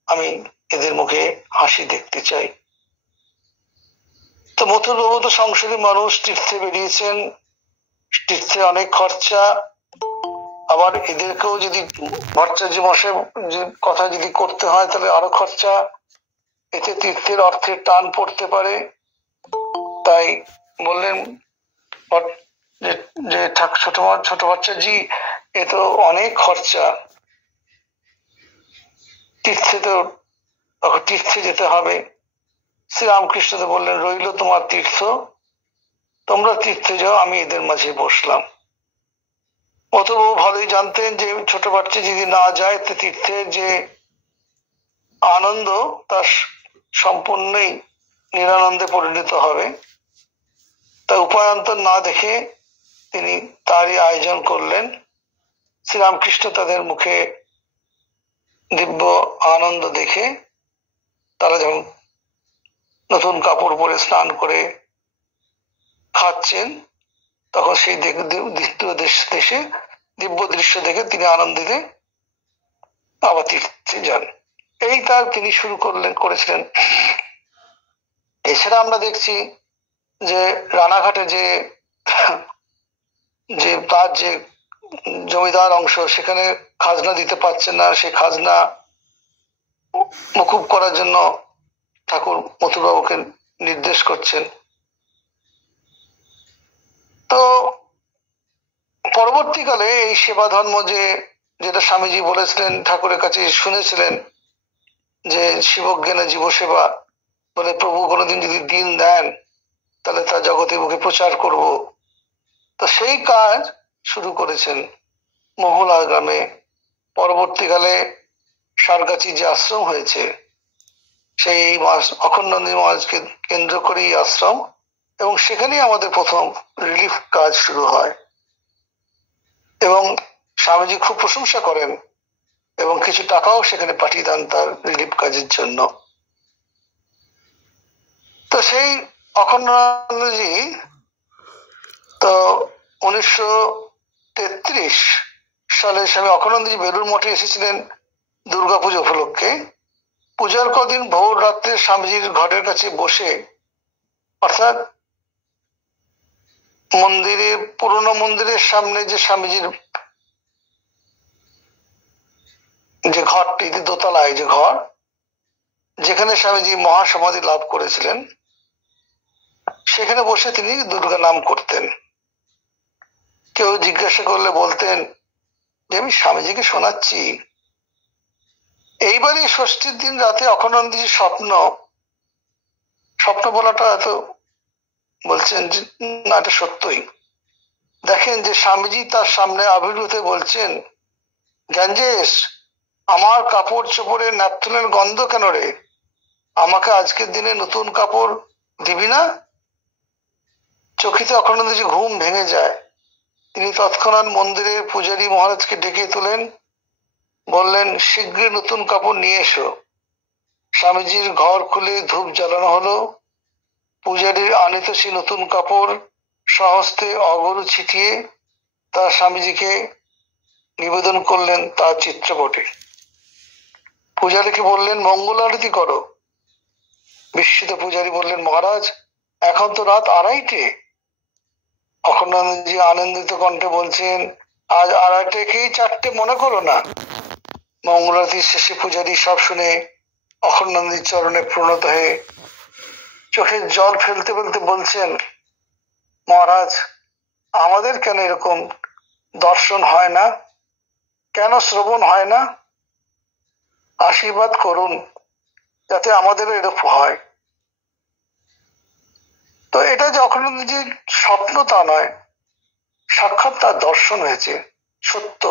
আমি এদের মুখে হাসি দেখতে চাই। তো মথুর বাবু তো সংসারী মানুষ, তীর্থে বেরিয়েছেন, তীর্থে অনেক খরচা, আবার এদেরকেও যদি ভট্টাচার্য মশাই কথা যদি করতে হয় তাহলে আরো খরচা, এতে তীর্থের অর্থের টান পড়তে পারে। তাই বললেন যে ছোট বাচ্চাজি, এ তো অনেক খরচা, তীর্থে যেতে হবে। শ্রীরামকৃষ্ণ তো বললেন রইল তোমার তীর্থ, তোমরা তীর্থে যাও, আমি এদের মাঝে বসলাম। মথুরবাবু ভালোই জানতেন যে ছোট বাচ্চা যদি না যায় তো তীর্থের যে আনন্দ তার সম্পূর্ণই নিরানন্দে পরিণত হবে। তাই উপায়ান্তর না দেখে তিনি তারই আয়োজন করলেন। শ্রীরামকৃষ্ণ তাদের মুখে দিব্য আনন্দ দেখে তারা যখন নতুন কাপড় পরে স্নান করে খাচ্ছেন, তখন সেই দিব্য দৃশ্য দেখে তিনি আনন্দিতে আবার তীর্থে যান। এই তার তিনি শুরু করেছিলেন। এছাড়া আমরা দেখছি যে রানাঘাটে যে তার যে জমিদার অংশ, সেখানে খাজনা দিতে পারছেন না, সেই খাজনা মুকুব করার জন্য ঠাকুর মথুরবাবুকে নির্দেশ করছেন। তো পরবর্তীকালে এই সেবা ধর্ম যেটা স্বামীজি বলেছিলেন, ঠাকুরের কাছে শুনেছিলেন যে শিবজ্ঞানে জীব সেবা, বলে প্রভু কোনোদিন যদি দিন দেন তাহলে তা জগতের মুখে প্রচার করব। তো সেই কাজ শুরু করেছেন মহুলা গ্রামে। পরবর্তীকালে সারগাছি যে আশ্রম হয়েছে, সেই অখণ্ডানন্দ মহারাজকে কেন্দ্র করে এই আশ্রম, এবং সেখানেই আমাদের প্রথম রিলিফ কাজ শুরু হয়। এবং স্বামীজি খুব প্রশংসা করেন এবং কিছু টাকাও সেখানে পাঠিয়ে দেন তার রিলিফ কাজের জন্য। তো সেই অখণ্ডানন্দজি তো 1933 সালে স্বামী অখণ্ডানন্দজি বেলুড় মঠে এসেছিলেন দুর্গাপুজো উপলক্ষে পূজার কদিন ভোর রাত্রে স্বামীজির ঘরের কাছে বসে, অর্থাৎ মন্দিরে, পুরনো মন্দিরের সামনে যে স্বামীজির যে ঘরটি, দোতলায় যে ঘর, যেখানে স্বামীজি মহাসমাধি লাভ করেছিলেন, সেখানে বসে তিনি দুর্গা নাম করতেন। কেউ জিজ্ঞাসা করলে বলতেন যে আমি স্বামীজিকে শোনাচ্ছি। এইবারই ষষ্ঠীর দিন রাতে অখণ্ডানন্দজির স্বপ্ন বলাটা এত বলছেন না, এটা সত্যই। দেখেন যে স্বামীজি তার সামনে আবির্ভূত বলছেন, গঞ্জেশ, আমার কাপড় চোপড়ে ন্যাপথলিনের গন্ধ কেন রে? আমাকে আজকের দিনে নতুন কাপড় দিবি না? চকিতে অখণ্ডানন্দজি ঘুম ভেঙে যায়। তিনি তৎক্ষণাৎ মন্দিরের পূজারী মহারাজকে ডেকে তোলেন, বললেন, শীঘ্রই নতুন কাপড় নিয়ে এসো। স্বামীজির ঘর খুলে ধূপ জ্বালানো হলো। পূজারীর আনিত সেই নতুন কাপড় স্বহস্তে অগরু ছিটিয়ে তার স্বামীজিকে নিবেদন করলেন তার চিত্রপটে। পূজারীকে বললেন, মঙ্গল আরতি করো। বিস্মিত পূজারী বললেন, মহারাজ, এখন তো রাত 2:30। অখণ্ডানন্দজি আনন্দিত কণ্ঠে বলছেন, আজ 2:30কেই 4টে মনে করো না। মঙ্গল আরতির শেষে পূজারী সব শুনে অখণ্ডানন্দজির চরণে প্রণত হয়ে চোখের জল ফেলতে ফেলতে বলছেন, মহারাজ, আমাদের কেন এরকম দর্শন হয় না? কেন শ্রবণ হয় না? আশীর্বাদ করুন যাতে আমাদেরও এরকম হয়। তো এটা যে অখণ্ডানন্দজির স্বপ্ন তা নয়, সাক্ষাৎ তার দর্শন হয়েছে, সত্য।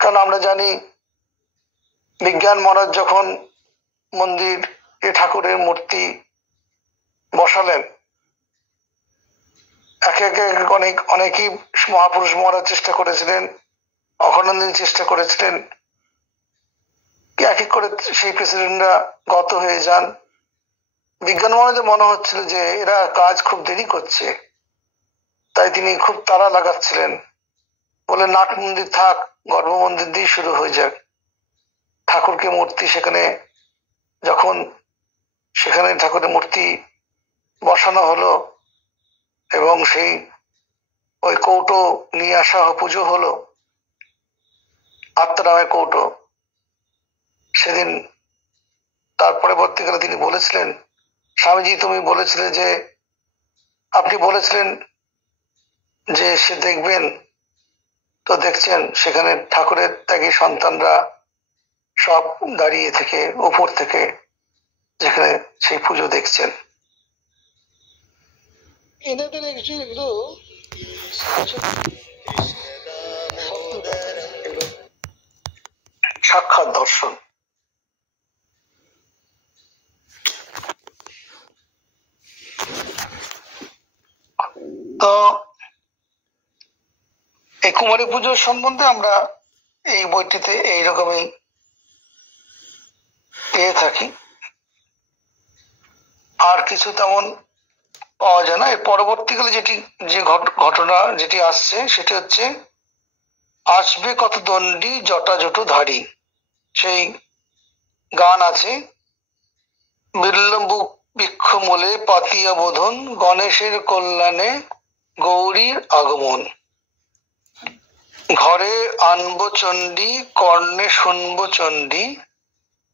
কারণ আমরা জানি বিজ্ঞান মহারাজ যখন মন্দির ঠাকুরের মূর্তি বসালেন, একে একে অনেকেই মহাপুরুষ মহারাজ চেষ্টা করেছিলেন, অখণ্ডানন্দজি চেষ্টা করেছিলেন, এক এক করে সেই প্রেসিডেন্টরা গত হয়ে যান। বিজ্ঞান মহারাজের মনে হচ্ছিল যে এরা কাজ খুব দেরি করছে, তাই তিনি খুব তাড়া লাগাচ্ছিলেন, বলে নাট মন্দির থাক, গর্ভ মন্দির দিয়ে শুরু হয়ে যাক। ঠাকুরকে মূর্তি সেখানে ঠাকুরের মূর্তি বসানো হলো এবং সেই ওই কৌটো নিয়ে আসা পুজো হলো, আত্মারামের কৌটো। সেদিন তার পরবর্তীকালে তিনি বলেছিলেন, স্বামীজি, তুমি বলেছিলে যে, আপনি বলেছিলেন যে সে দেখবেন, তো দেখছেন সেখানে ঠাকুরের ত্যাগী সন্তানরা সব দাঁড়িয়ে থেকে উপর থেকে যেখানে সেই পুজো দেখছেন। এনাদের এগুলো সাক্ষাৎ দর্শন। তো এই কুমারী পুজোর সম্বন্ধে আমরা এই বইটিতে এইরকমই পেয়ে থাকি, আর কিছু তেমন পাওয়া যায় না। এর পরবর্তীকালে যে ঘটনা যেটি আসছে সেটি হচ্ছে, আসবে কত দণ্ডী জটা জটু ধারী। সেই গান আছে, বিল্লম্বু বৃক্ষ মূলে পাতিয়া বোধন, গণেশের কল্যাণে গৌরীর আগমন। ঘরে আনব চণ্ডী, কর্ণে শুনব চণ্ডী,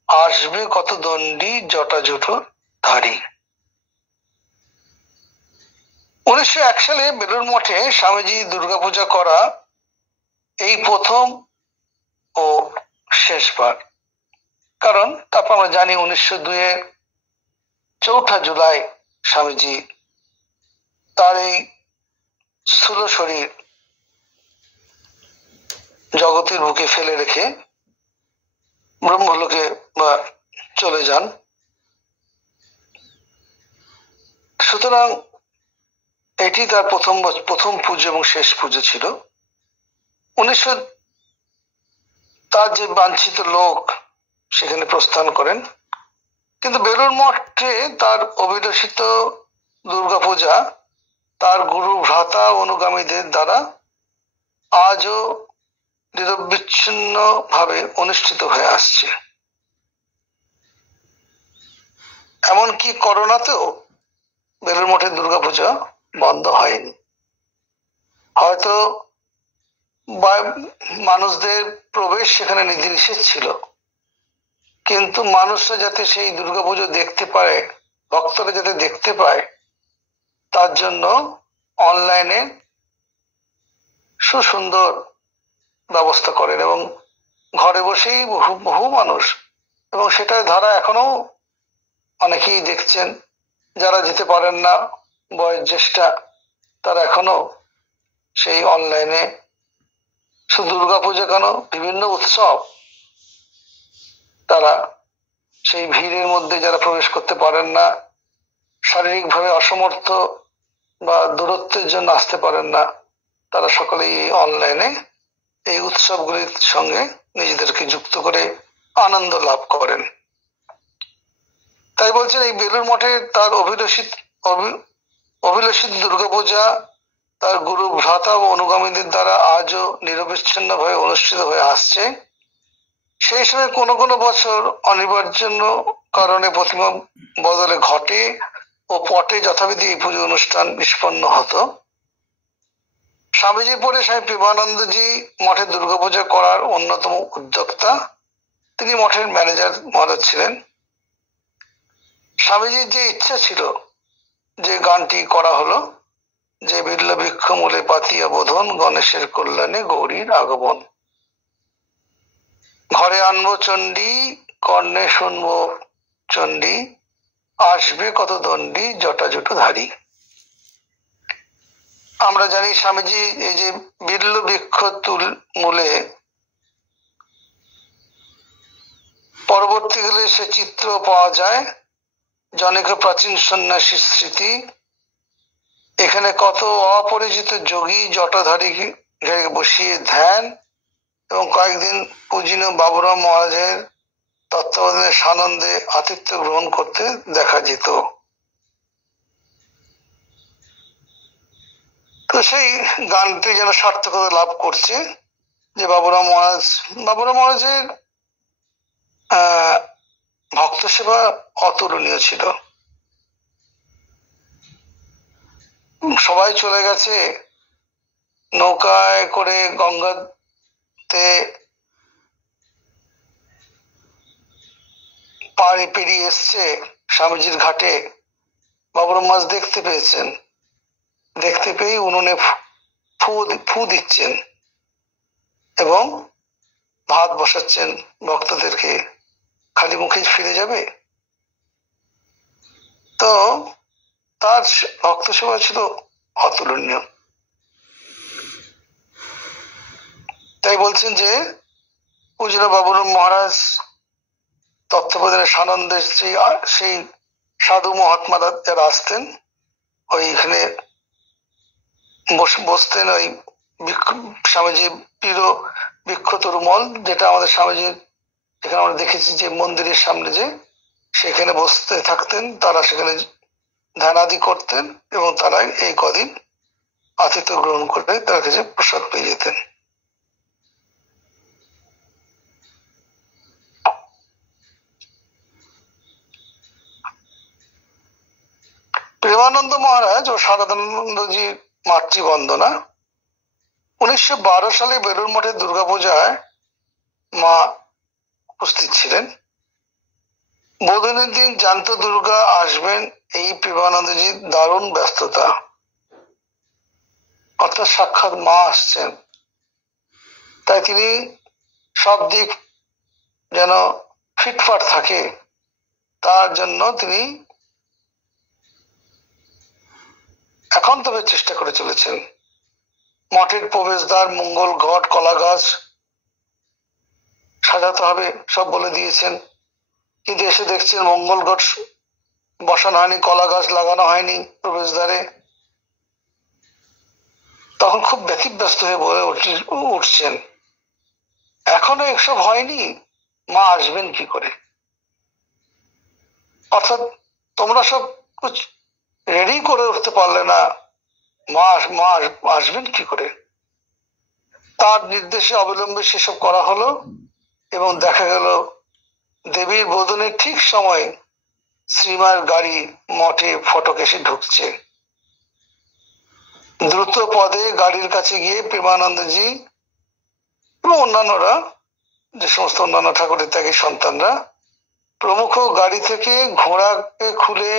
আসবে কত দণ্ডী জটা জটু ধারী। 1901 সালে বেলুড় মঠে স্বামীজি দুর্গাপূজা করা এই প্রথম ও শেষবার। কারণ তারপর আমরা জানি 1902-এর 4 জুলাই স্বামীজি তার এই স্থূল শরীর জগতের বুকে ফেলে রেখে ব্রহ্মলোকে চলে যান। সুতরাং এটি তার প্রথম পুজো এবং শেষ পুজো ছিল। 1900 তার যে বাঞ্ছিত লোক সেখানে প্রস্থান করেন, কিন্তু বেলুড় মঠে তার অভিলষিত দুর্গাপূজা তার গুরু ভ্রাতা অনুগামীদের দ্বারা আজও নিরবিচ্ছিন্ন ভাবে অনুষ্ঠিত হয়ে আসছে। এমনকি করোনাতেও বেলুড় মঠের দুর্গাপূজা বন্ধ হয়নি। হয়তো মানুষদের প্রবেশ সেখানে নিষেধ ছিল, কিন্তু মানুষরা যাতে সেই দুর্গাপুজো দেখতে পারে, ভক্তরা যাতে দেখতে পায়, তার জন্য অনলাইনে সুসুন্দর ব্যবস্থা করেন এবং ঘরে বসেই বহু বহু মানুষ, এবং সেটার ধারা এখনো অনেকেই দেখছেন। যারা যেতে পারেন না, বয়োজ্যেষ্ঠা, তারা এখনো সেই অনলাইনে, শুধু দুর্গাপূজা কেন, বিভিন্ন উৎসব, তারা সেই ভিড়ের মধ্যে যারা প্রবেশ করতে পারেন না, শারীরিকভাবে অসমর্থ বা দূরত্বের জন্য আসতে পারেন না, তারা সকলেই এই অনলাইনে এই উৎসবগুলির সঙ্গে নিজেদেরকে যুক্ত করে আনন্দ লাভ করেন। তাই বলছেন এই বেলুড় মঠে তার অভিলষিত দুর্গাপূজা তার গুরু ভ্রাতা ও অনুগামীদের দ্বারা আজও নিরবিচ্ছিন্নভাবে অনুষ্ঠিত হয়ে আসছে। সেই সময় কোনো কোনো বছর অনিবার্য কারণে প্রতিমা বদলে ঘটে ও পটে যথাবিধি এই পুজো অনুষ্ঠান নিষ্পন্ন হতো। স্বামীজি পরে স্বামী প্রেমানন্দজি মঠে দুর্গাপূজা করার অন্যতম উদ্যোক্তা। তিনি মঠের ম্যানেজার মহারাজ ছিলেন। স্বামীজির যে ইচ্ছা ছিল, যে গানটি করা হলো, যে বিল্ল বৃক্ষ মূলে পাতিয়া বোধন, গণেশের কল্যাণে গৌরীর আগমন, ঘরে আনবো চণ্ডী, কর্ণে শুনবো চণ্ডী, আসবে কত দণ্ডী, জটা জুটো ধারী। আমরা জানি স্বামীজি এই যে বিল্ল বৃক্ষ মূলে, পরবর্তীকালে সে চিত্র পাওয়া যায়, জনৈক প্রাচীন সন্ন্যাসীর স্মৃতি। এখানে কত অপরিচিত যোগী জটাধারী বসিয়ে ধ্যান এবং কয়েকদিন পূজনীয় বাবুরাম মহারাজের তত্ত্বাবধানে সানন্দে আতিথ্য গ্রহণ করতে দেখা যেত। তো সেই গানটি যেন সার্থকতা লাভ করছে যে বাবুরাম মহারাজের ভক্ত সেবা অতুলনীয় ছিল। সবাই চলে গেছে, নৌকায় করে গঙ্গাতে পাড়ে পেরিয়ে এসছে স্বামীজির ঘাটে। বাবুরাম মহারাজ দেখতে পেয়েছেন, দেখতে পেয়ে উনুনে ফু দিচ্ছেন এবং ভাত বসাচ্ছেন ভক্তদেরকে। খালি মুখে ফিরে যাবে? তো তার ভক্ত সেবা ছিল অতুলনীয়। তাই বলছেন যে পূজনীয় বাবুরাম মহারাজ তত্ত্বাবধানে সানন্দের সেই সাধু মহাত্মারা যারা আসতেন, ওইখানে বসতেন। ওই স্বামীজির প্রিয় বৃক্ষতরুমল, যেটা আমাদের স্বামীজির এখানে আমরা দেখেছি যে মন্দিরের সামনে, যে সেখানে বসতে থাকতেন, তারা সেখানে ধ্যানাদি করতেন এবং তারা এই কদিন আতিথ্য গ্রহণ করে তার কাছে প্রসাদ পেয়ে যেতেন। প্রেমানন্দ মহারাজ ও শারদানন্দজির মাতৃবন্দনা। 1912 সালে বেলুড় মঠের দুর্গাপূজায় মা উপস্থিত ছিলেন। বোধনের দিন জানত দুর্গা আসবেন, এই প্রেমানন্দজির দারুণ ব্যস্ততা, অর্থাৎ সাক্ষাৎ মা আসছেন। তাই তিনি সব দিক যেন ফিটফাট থাকে, তার জন্য তিনি একান্তভাবে চেষ্টা করে চলেছেন। মঠের প্রবেশদ্বার, মঙ্গল ঘট, কলা গাছ সাজাতে হবে সব বলে দিয়েছেন, কিন্তু এসে দেখছেন মঙ্গল ঘট বসানো হয়নি, কলা গাছ লাগানো হয়নি প্রবেশদ্বারে। তখন খুব ব্যতিব্যস্ত হয়ে বলে উঠছেন, এখনো এসব হয়নি, মা আসবেন কি করে? অর্থাৎ তোমরা সব রেডি করে উঠতে পারলে না, মা আসবেন কি করে? তার নির্দেশে অবিলম্বে সেসব করা হলো এবং দেখা গেল দেবীর বোধনের ঠিক সময় শ্রীমার গাড়ি মঠে ফটক এসে ঢুকছে। দ্রুত পদে গাড়ির কাছে গিয়ে প্রেমানন্দজি এবং অন্যান্যরা, যে সমস্ত অন্যান্য ঠাকুরের ত্যাগী সন্তানরা প্রমুখ গাড়ি থেকে ঘোড়াকে খুলে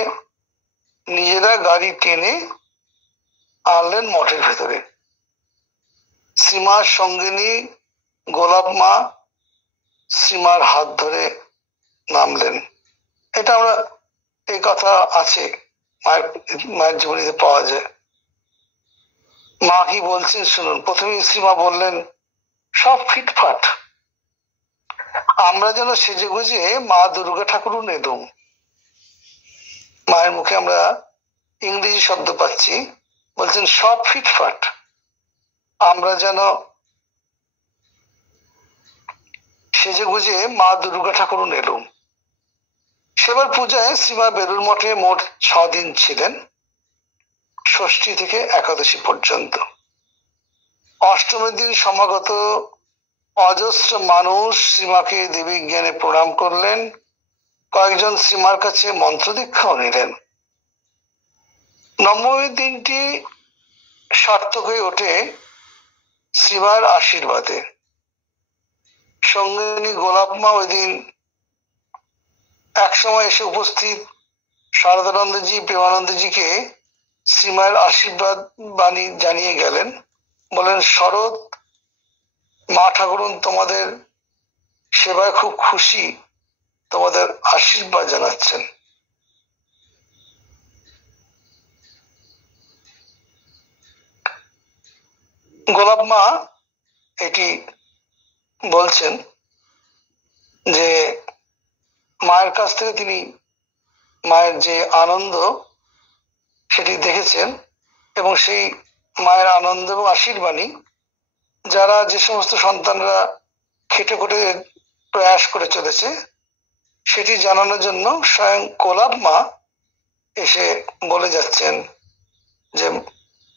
নিজেরা গাড়ি টেনে আনলেন মঠের ভেতরে। শ্রীমার সঙ্গিনী গোলাপ মা শ্রীমার হাত ধরে নামলেন। এটা আমরা, এই কথা আছে মায়ের জীবনীতে পাওয়া যায়। মা কি বলছেন শুনুন। প্রথমে শ্রীমা বললেন, সব ফিটফাট, আমরা যেন সেজে গুজে মা দুর্গা ঠাকুর এলুম। মায়ের মুখে আমরা ইংরেজি শব্দ পাচ্ছি, বলছেন সব ফিটফাট, আমরা যেন সেজে গুজে মা দুর্গা ঠাকুর এলুম। সেবার পূজায় শ্রীমা বেলুর মঠে মোট 6 দিন ছিলেন, ষষ্ঠী থেকে একাদশী পর্যন্ত। অষ্টমীর দিন সমাগত অজস্র মানুষ শ্রীমাকে দেবী জ্ঞানে প্রণাম করলেন, কয়েকজন শ্রীমার কাছে মন্ত্র দীক্ষাও নিলেন। নবমীর দিনটি সার্থক হয়ে ওঠে শ্রীমার আশীর্বাদে। সঙ্গিনী গোলাপ মা ওই দিন একসময় এসে উপস্থিত শারদানন্দজি প্রেমানন্দজিকে শ্রীমায়ের আশীর্বাদ বাণী জানিয়ে গেলেন। বলেন, শরৎ মা ঠাকুরন তোমাদের সেবায় খুব খুশি, তোমাদের আশীর্বাদ জানাচ্ছেন। গোলাপ মা এটি বলছেন যে মায়ের কাছ থেকে তিনি মায়ের যে আনন্দ সেটি দেখেছেন এবং সেই মায়ের আনন্দ এবং আশীর্বাণী যারা, যে সমস্ত সন্তানরা খেটে খুঁটে প্রয়াস করে চলেছে সেটি জানানোর জন্য স্বয়ং গোলাপ মা এসে বলে যাচ্ছেন যে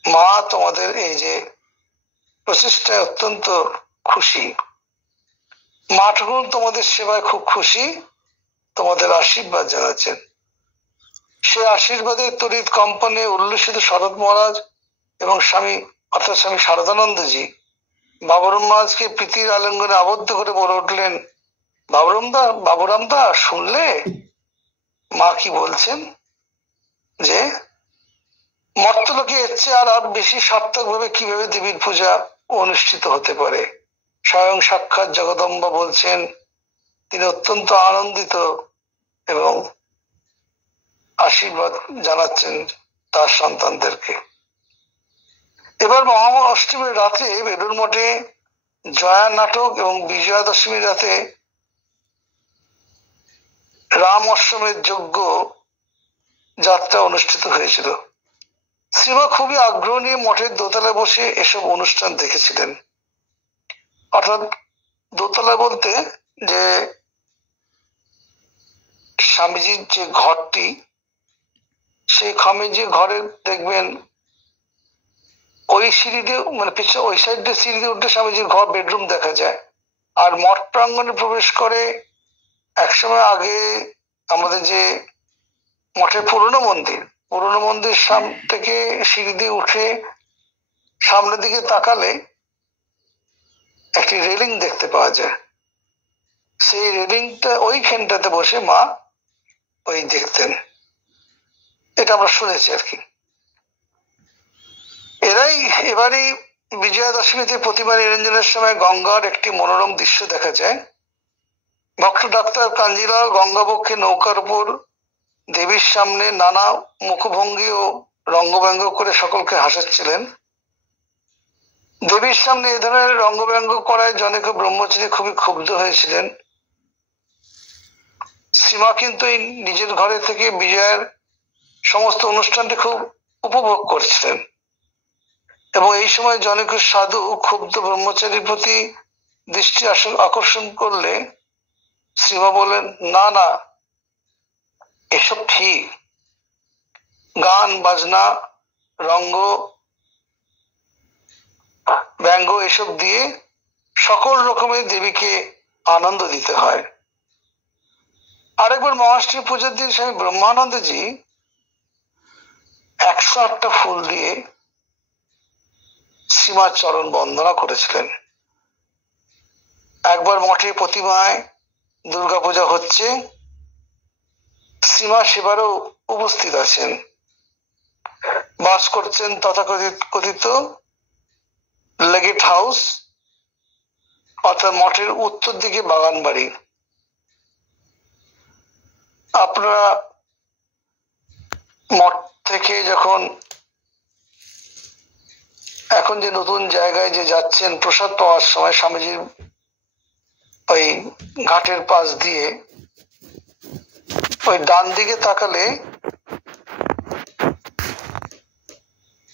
মা তোমাদের এই যে প্রচেষ্টায় অত্যন্ত খুশি, মা ঠাকুর তোমাদের সেবায় খুব খুশি, তোমাদের আশীর্বাদ জানাচ্ছেন। সে আশীর্বাদের তড়িৎ কম্পনে উল্লসিত শরৎ মহারাজ এবং স্বামী অর্থাৎ স্বামী শারদানন্দজি বাবুরাম মহারাজকে প্রীতির আলিঙ্গনে আবদ্ধ করে বলে উঠলেন, বাবুরামদা শুনলে মা কি বলছেন যে মর্তলোকে এর চেয়ে আর বেশি সার্থক ভাবে কিভাবে দেবীর পূজা অনুষ্ঠিত হতে পারে। স্বয়ং সাক্ষাৎ জগদম্বা বলছেন তিনি অত্যন্ত আনন্দিত এবং আশীর্বাদ জানাচ্ছেন তার সন্তানদেরকে। এবার মহা অষ্টমীর রাতে বেলুর মঠে জয়া নাটক এবং বিজয়া দশমীর রাতে রাম অষ্টমীর যজ্ঞ যাত্রা অনুষ্ঠিত হয়েছিল। শ্রীমা খুবই আগ্রহ নিয়ে মঠের দোতলায় বসে এসব অনুষ্ঠান দেখেছিলেন। অর্থাৎ দোতলা বলতে যে স্বামীজির যে ঘরটি, সেই স্বামীজি ঘরে দেখবেন ওই সিঁড়ি দিয়ে, মানে পিছনে ওই সাইড দিয়ে সিঁড়ি দিয়ে উঠে স্বামীজির ঘর, বেডরুম দেখা যায়। আর মঠ প্রাঙ্গণে প্রবেশ করে একসময় আগে আমাদের যে মঠের পুরনো মন্দির থেকে সিঁড়ি দিয়ে উঠে সামনের দিকে তাকালে একটি রেলিং দেখতে পাওয়া যায়। সেই রেলিংটা ওইখানটাতে বসে মা ওই দেখতেন, এটা আমরা শুনেছি আর কি। এবারই বিজয়া দশমীতে প্রতিমা নিরঞ্জনের সময় গঙ্গার একটি মনোরম দৃশ্য দেখা যায়। ভক্ত ডাক্তার কাঞ্জিলাল গঙ্গাবক্ষে নৌকার উপর দেবীর সামনে নানা মুখভঙ্গি ও রঙ্গব্যঙ্গ করে সকলকে হাসাচ্ছিলেন। দেবীর সামনে এ ধরনের রঙ্গব্যঙ্গ করায় জনৈক ব্রহ্মচারী খুবই ক্ষুব্ধ হয়েছিলেন। শ্রীমা কিন্তু এই নিজের ঘরে থেকে বিজয়ার সমস্ত অনুষ্ঠানটি খুব উপভোগ করছিলেন এবং এই সময় জনৈক সাধু ক্ষুব্ধ ব্রহ্মচারীর প্রতি দৃষ্টি আকর্ষণ করলে শ্রীমা বলেন, না না, এসব ঠিক, গান বাজনা রঙ্গ ব্যঙ্গ এসব দিয়ে সকল রকমের দেবীকে আনন্দ দিতে হয়। আরেকবার মহাষ্টমী পুজোর দিন স্বামী ব্রহ্মানন্দজি 108টা ফুল দিয়ে শ্রীমার চরণ বন্দনা করেছিলেন। একবার মঠে প্রতিমায় দুর্গাপূজা হচ্ছে, শ্রীমা সেবারও উপস্থিত আছেন। বাস করছেন তথাকথিত লেগেট হাউস, অর্থাৎ মঠের উত্তর দিকে বাগান বাড়ি। আপনারা মঠ থেকে যখন এখন যে নতুন জায়গায় যে যাচ্ছেন প্রসাদ পাওয়ার সময় স্বামীজির ওই ঘাটের পাশ দিয়ে ওই ডান দিকে তাকালে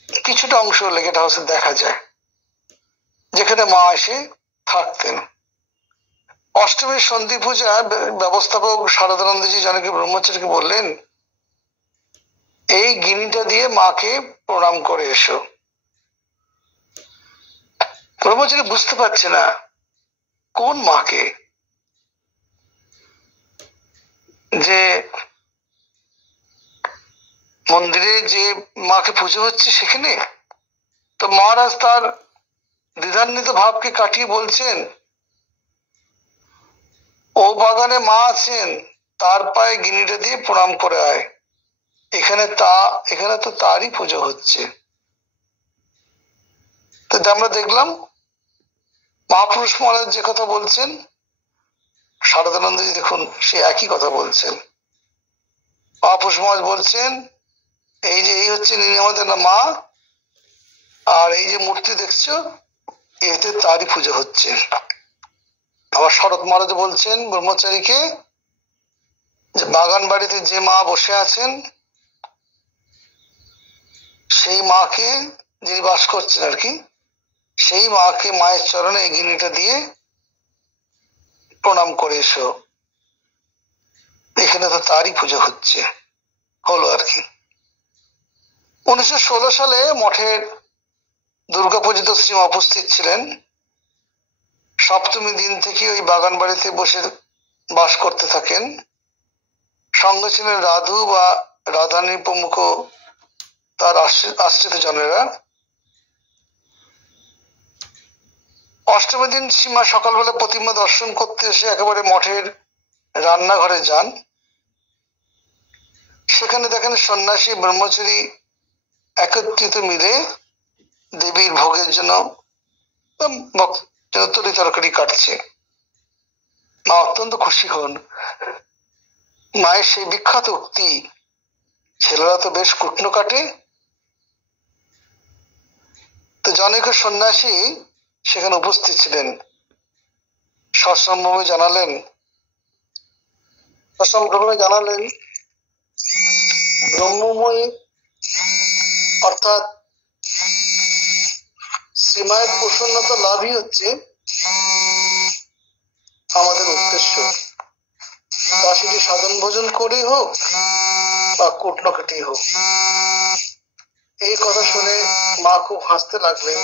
কিছুটা অংশ লেগেট হাউসে দেখা যায়, যেখানে মা এসে থাকতেন। অষ্টমীর সন্ধি পূজা ব্যবস্থাপক শারদানন্দজি জানকী ব্রহ্মচারীকে বললেন, এই গিনিটা দিয়ে মাকে প্রণাম করে এসো। ব্রহ্মচারী বুঝতে পারছে না কোন মাকে, যে মন্দিরে যে মাকে পুজো হচ্ছে সেখানে। তো মহারাজ তার দ্বিধান্বিত ভাবকে কাটিয়ে বলছেন, ও বাগানে মা আছেন, তার পায়ে গিনিটা দিয়ে প্রণাম করে আয়, এখানে তো তারই পুজো হচ্ছে। তো আমরা দেখলাম মহাপুরুষ মহারাজ যে কথা বলছেন, শারদানন্দজি দেখুন সে একই কথা বলছেন। মহাপুরুষ মহারাজ বলছেন, এই হচ্ছে আমাদের না মা, আর এই যে মূর্তি দেখছো এতে তারই পুজো হচ্ছে। আবার শরৎ মহারাজ বলছেন ব্রহ্মচারীকে যে বাগান বাড়িতে যে মা বসে আছেন সেই মাকে, যিনি বাস করছেন আর কি, সেই মাকে মায়ের চরণে এই গিনিটা দিয়ে প্রণাম করে এসো, এখানে তো তারই পুজো হচ্ছে হলো আর কি। 1916 সালে মঠের দুর্গাপূজিত শ্রীমা উপস্থিত ছিলেন। সপ্তমী দিন থেকে ওই বাগান বাড়িতে বসে বাস করতে থাকেন। সঙ্গে ছিলেন রাধু বা রাধানী প্রমুখ তার আশ্রিত জনেরা। অষ্টমী দিন শ্রীমা সকালবেলা প্রতিমা দর্শন করতে এসে একেবারে মঠের রান্নাঘরে যান। সেখানে দেখেন সন্ন্যাসী ব্রহ্মচারী একত্রিত মিলে দেবীর ভোগের জন্য তরি তরকারি কাটছে। মা অত্যন্ত খুশি হন। মায়ের সেই বিখ্যাত উক্তি, ছেলেরা তো বেশ কুটনো কাটে। তো জনৈক সন্ন্যাসী সেখানে উপস্থিত ছিলেন, সসম্ভ্রমে জানালেন ব্রহ্মময়ী অর্থাৎ শ্রীমায়ের প্রসন্নতা লাভই হচ্ছে আমাদের উদ্দেশ্য, তা সেটি সাধন ভোজন করেই হোক বা কুটনো কেটেই হোক। এই কথা শুনে মা খুব হাসতে লাগলেন।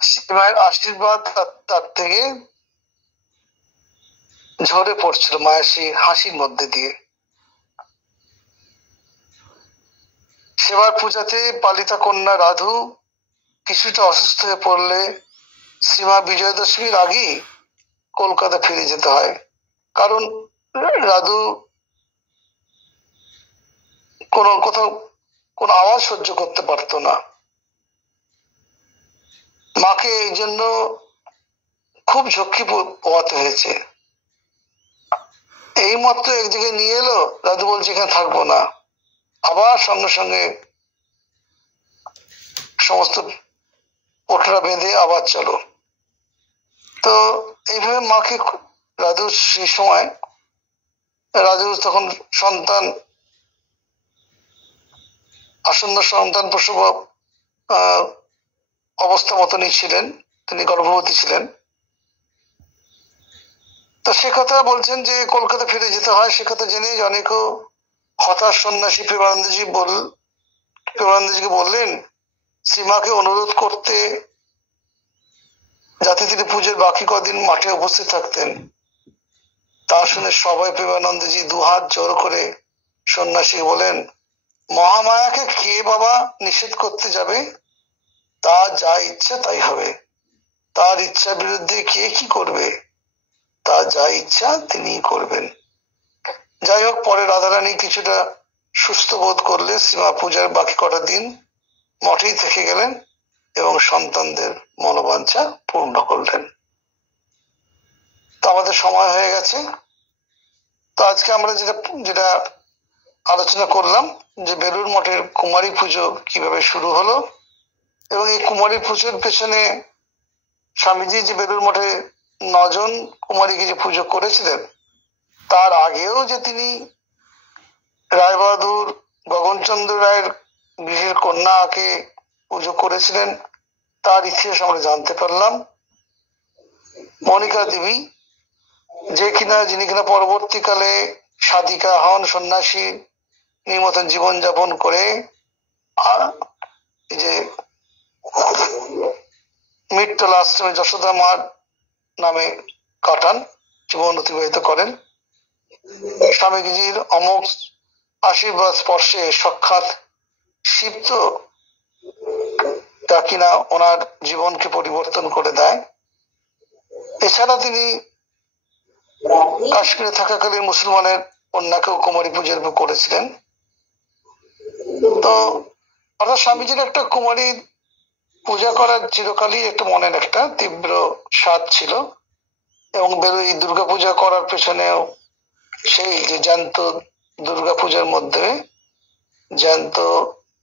শ্রীমায়ের আশীর্বাদ তার থেকে ঝরে পড়ছিল মায়ের সেই হাসির মধ্যে দিয়ে। সেবার পূজাতে পালিতা কন্যা রাধু কিছুটা অসুস্থ হয়ে পড়লে শ্রীমা বিজয়া দশমীর আগেই কলকাতা ফিরে যেতে হয়, কারণ রাধু কোথাও কোনো আওয়াজ সহ্য করতে পারতো না। মাকে এই জন্য খুব ঝক্কি পোয়াতে হয়েছে। এই মাত্র এক জায়গায় নিয়ে এলো, রাধু বলছে এখানে থাকবো না, আবার সঙ্গে সঙ্গে সমস্ত ওঠরা বেঁধে আবার চলো। তো এইভাবে মাকে রাধু সেই সময়, রাধু তখন আসন্ন সন্তান প্রসব অবস্থা মতনই ছিলেন, তিনি গর্ভবতী ছিলেন। তো সে কথা বলছেন যে কলকাতা ফিরে যেতে হয়, সে কথা জেনে অনেক হতাশ সন্ন্যাসী প্রেমানন্দজিকে বললেন সীমাকে অনুরোধ করতে, যাতে তিনি পুজোর বাকি কদিন মাঠে উপস্থিত থাকতেন। তা শুনে সবাই প্রেমানন্দজি দুহাত জোর করে সন্ন্যাসী বলেন, মহামায়াকে কে বাবা নিষেধ করতে যাবে? তার যা ইচ্ছা তাই হবে। তার ইচ্ছার বিরুদ্ধে কে কি করবে? তার যা ইচ্ছা তিনি করবেন। যাই হোক, পরে রাধারানী কিছুটা সুস্থ বোধ করলে সীমা পূজার বাকি কটা দিন মঠেই থেকে গেলেন এবং সন্তানদের মনোবাঞ্ছা পূর্ণ করলেন। তো আমাদের সময় হয়ে গেছে। তো আজকে আমরা যেটা আলোচনা করলাম যে বেলুড় মঠের কুমারী পুজো কিভাবে শুরু হলো, এবং এই কুমারী পুজোর পেছনে স্বামীজি যে বেলুড় মঠে 9 জন কুমারীকে যে পুজো করেছিলেন, তার আগেও যে তিনি রায়বাহাদুর গগনচন্দ্র রায়ের গৃহের কন্যাকে পুজো করেছিলেন তার ইতিহাস আমরা জানতে পারলাম। মনিকা দেবী যিনি কিনা পরবর্তীকালে সাধিকা হন, সন্ন্যাসী মতন জীবনযাপন করে এই যে মৃত্যুল আশ্রমে যশোদা মার নামে কাটান, জীবন অতিবাহিত করেন। স্বামীজির অমোঘ আশীর্বাদ স্পর্শে সাক্ষাৎ শিব তো তা কিনা ওনার জীবনকে পরিবর্তন করে দেয়। এছাড়া তিনি কাশ্মীরে থাকাকালীন মুসলমানের কন্যাকেও কুমারী পূজার করেছিলেন। তো অর্থাৎ স্বামীজির একটা কুমারী পূজা করার চিরকালই একটা মনের একটা তীব্র স্বাদ ছিল, এবং এই দুর্গা পূজা করার পেছনেও সেই যে জ্যান্ত দুর্গা পূজার মধ্যে জ্যান্ত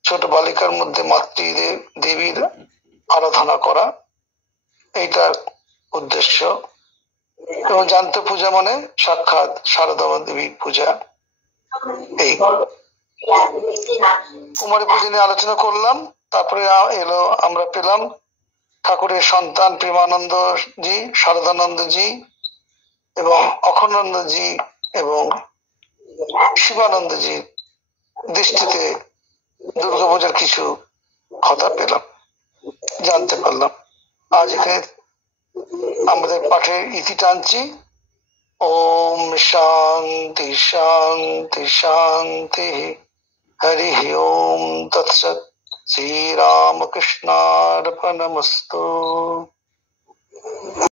ছোট বালিকার মধ্যে মাতৃ দেবীর আরাধনা করা, এইটার উদ্দেশ্য। এবং জ্যান্ত পূজা মানে সাক্ষাৎ শারদা দেবীর পূজা। এই কুমারী পূজা নিয়ে আলোচনা করলাম। তারপরে আমরা পেলাম ঠাকুরের সন্তান প্রেমানন্দজি, শারদানন্দজি এবং অখণ্ডানন্দজি এবং শিবানন্দজির দৃষ্টিতে দুর্গাপূজার কিছু কথা পেলাম, জানতে পারলাম। আজ এখানে আমাদের পাঠের ইতি টানছি। ওম শান্তি শান্তি শান্তি। হরি ওম তৎসৎ। শ্রীরামকৃষ্ণার্পণমস্তু।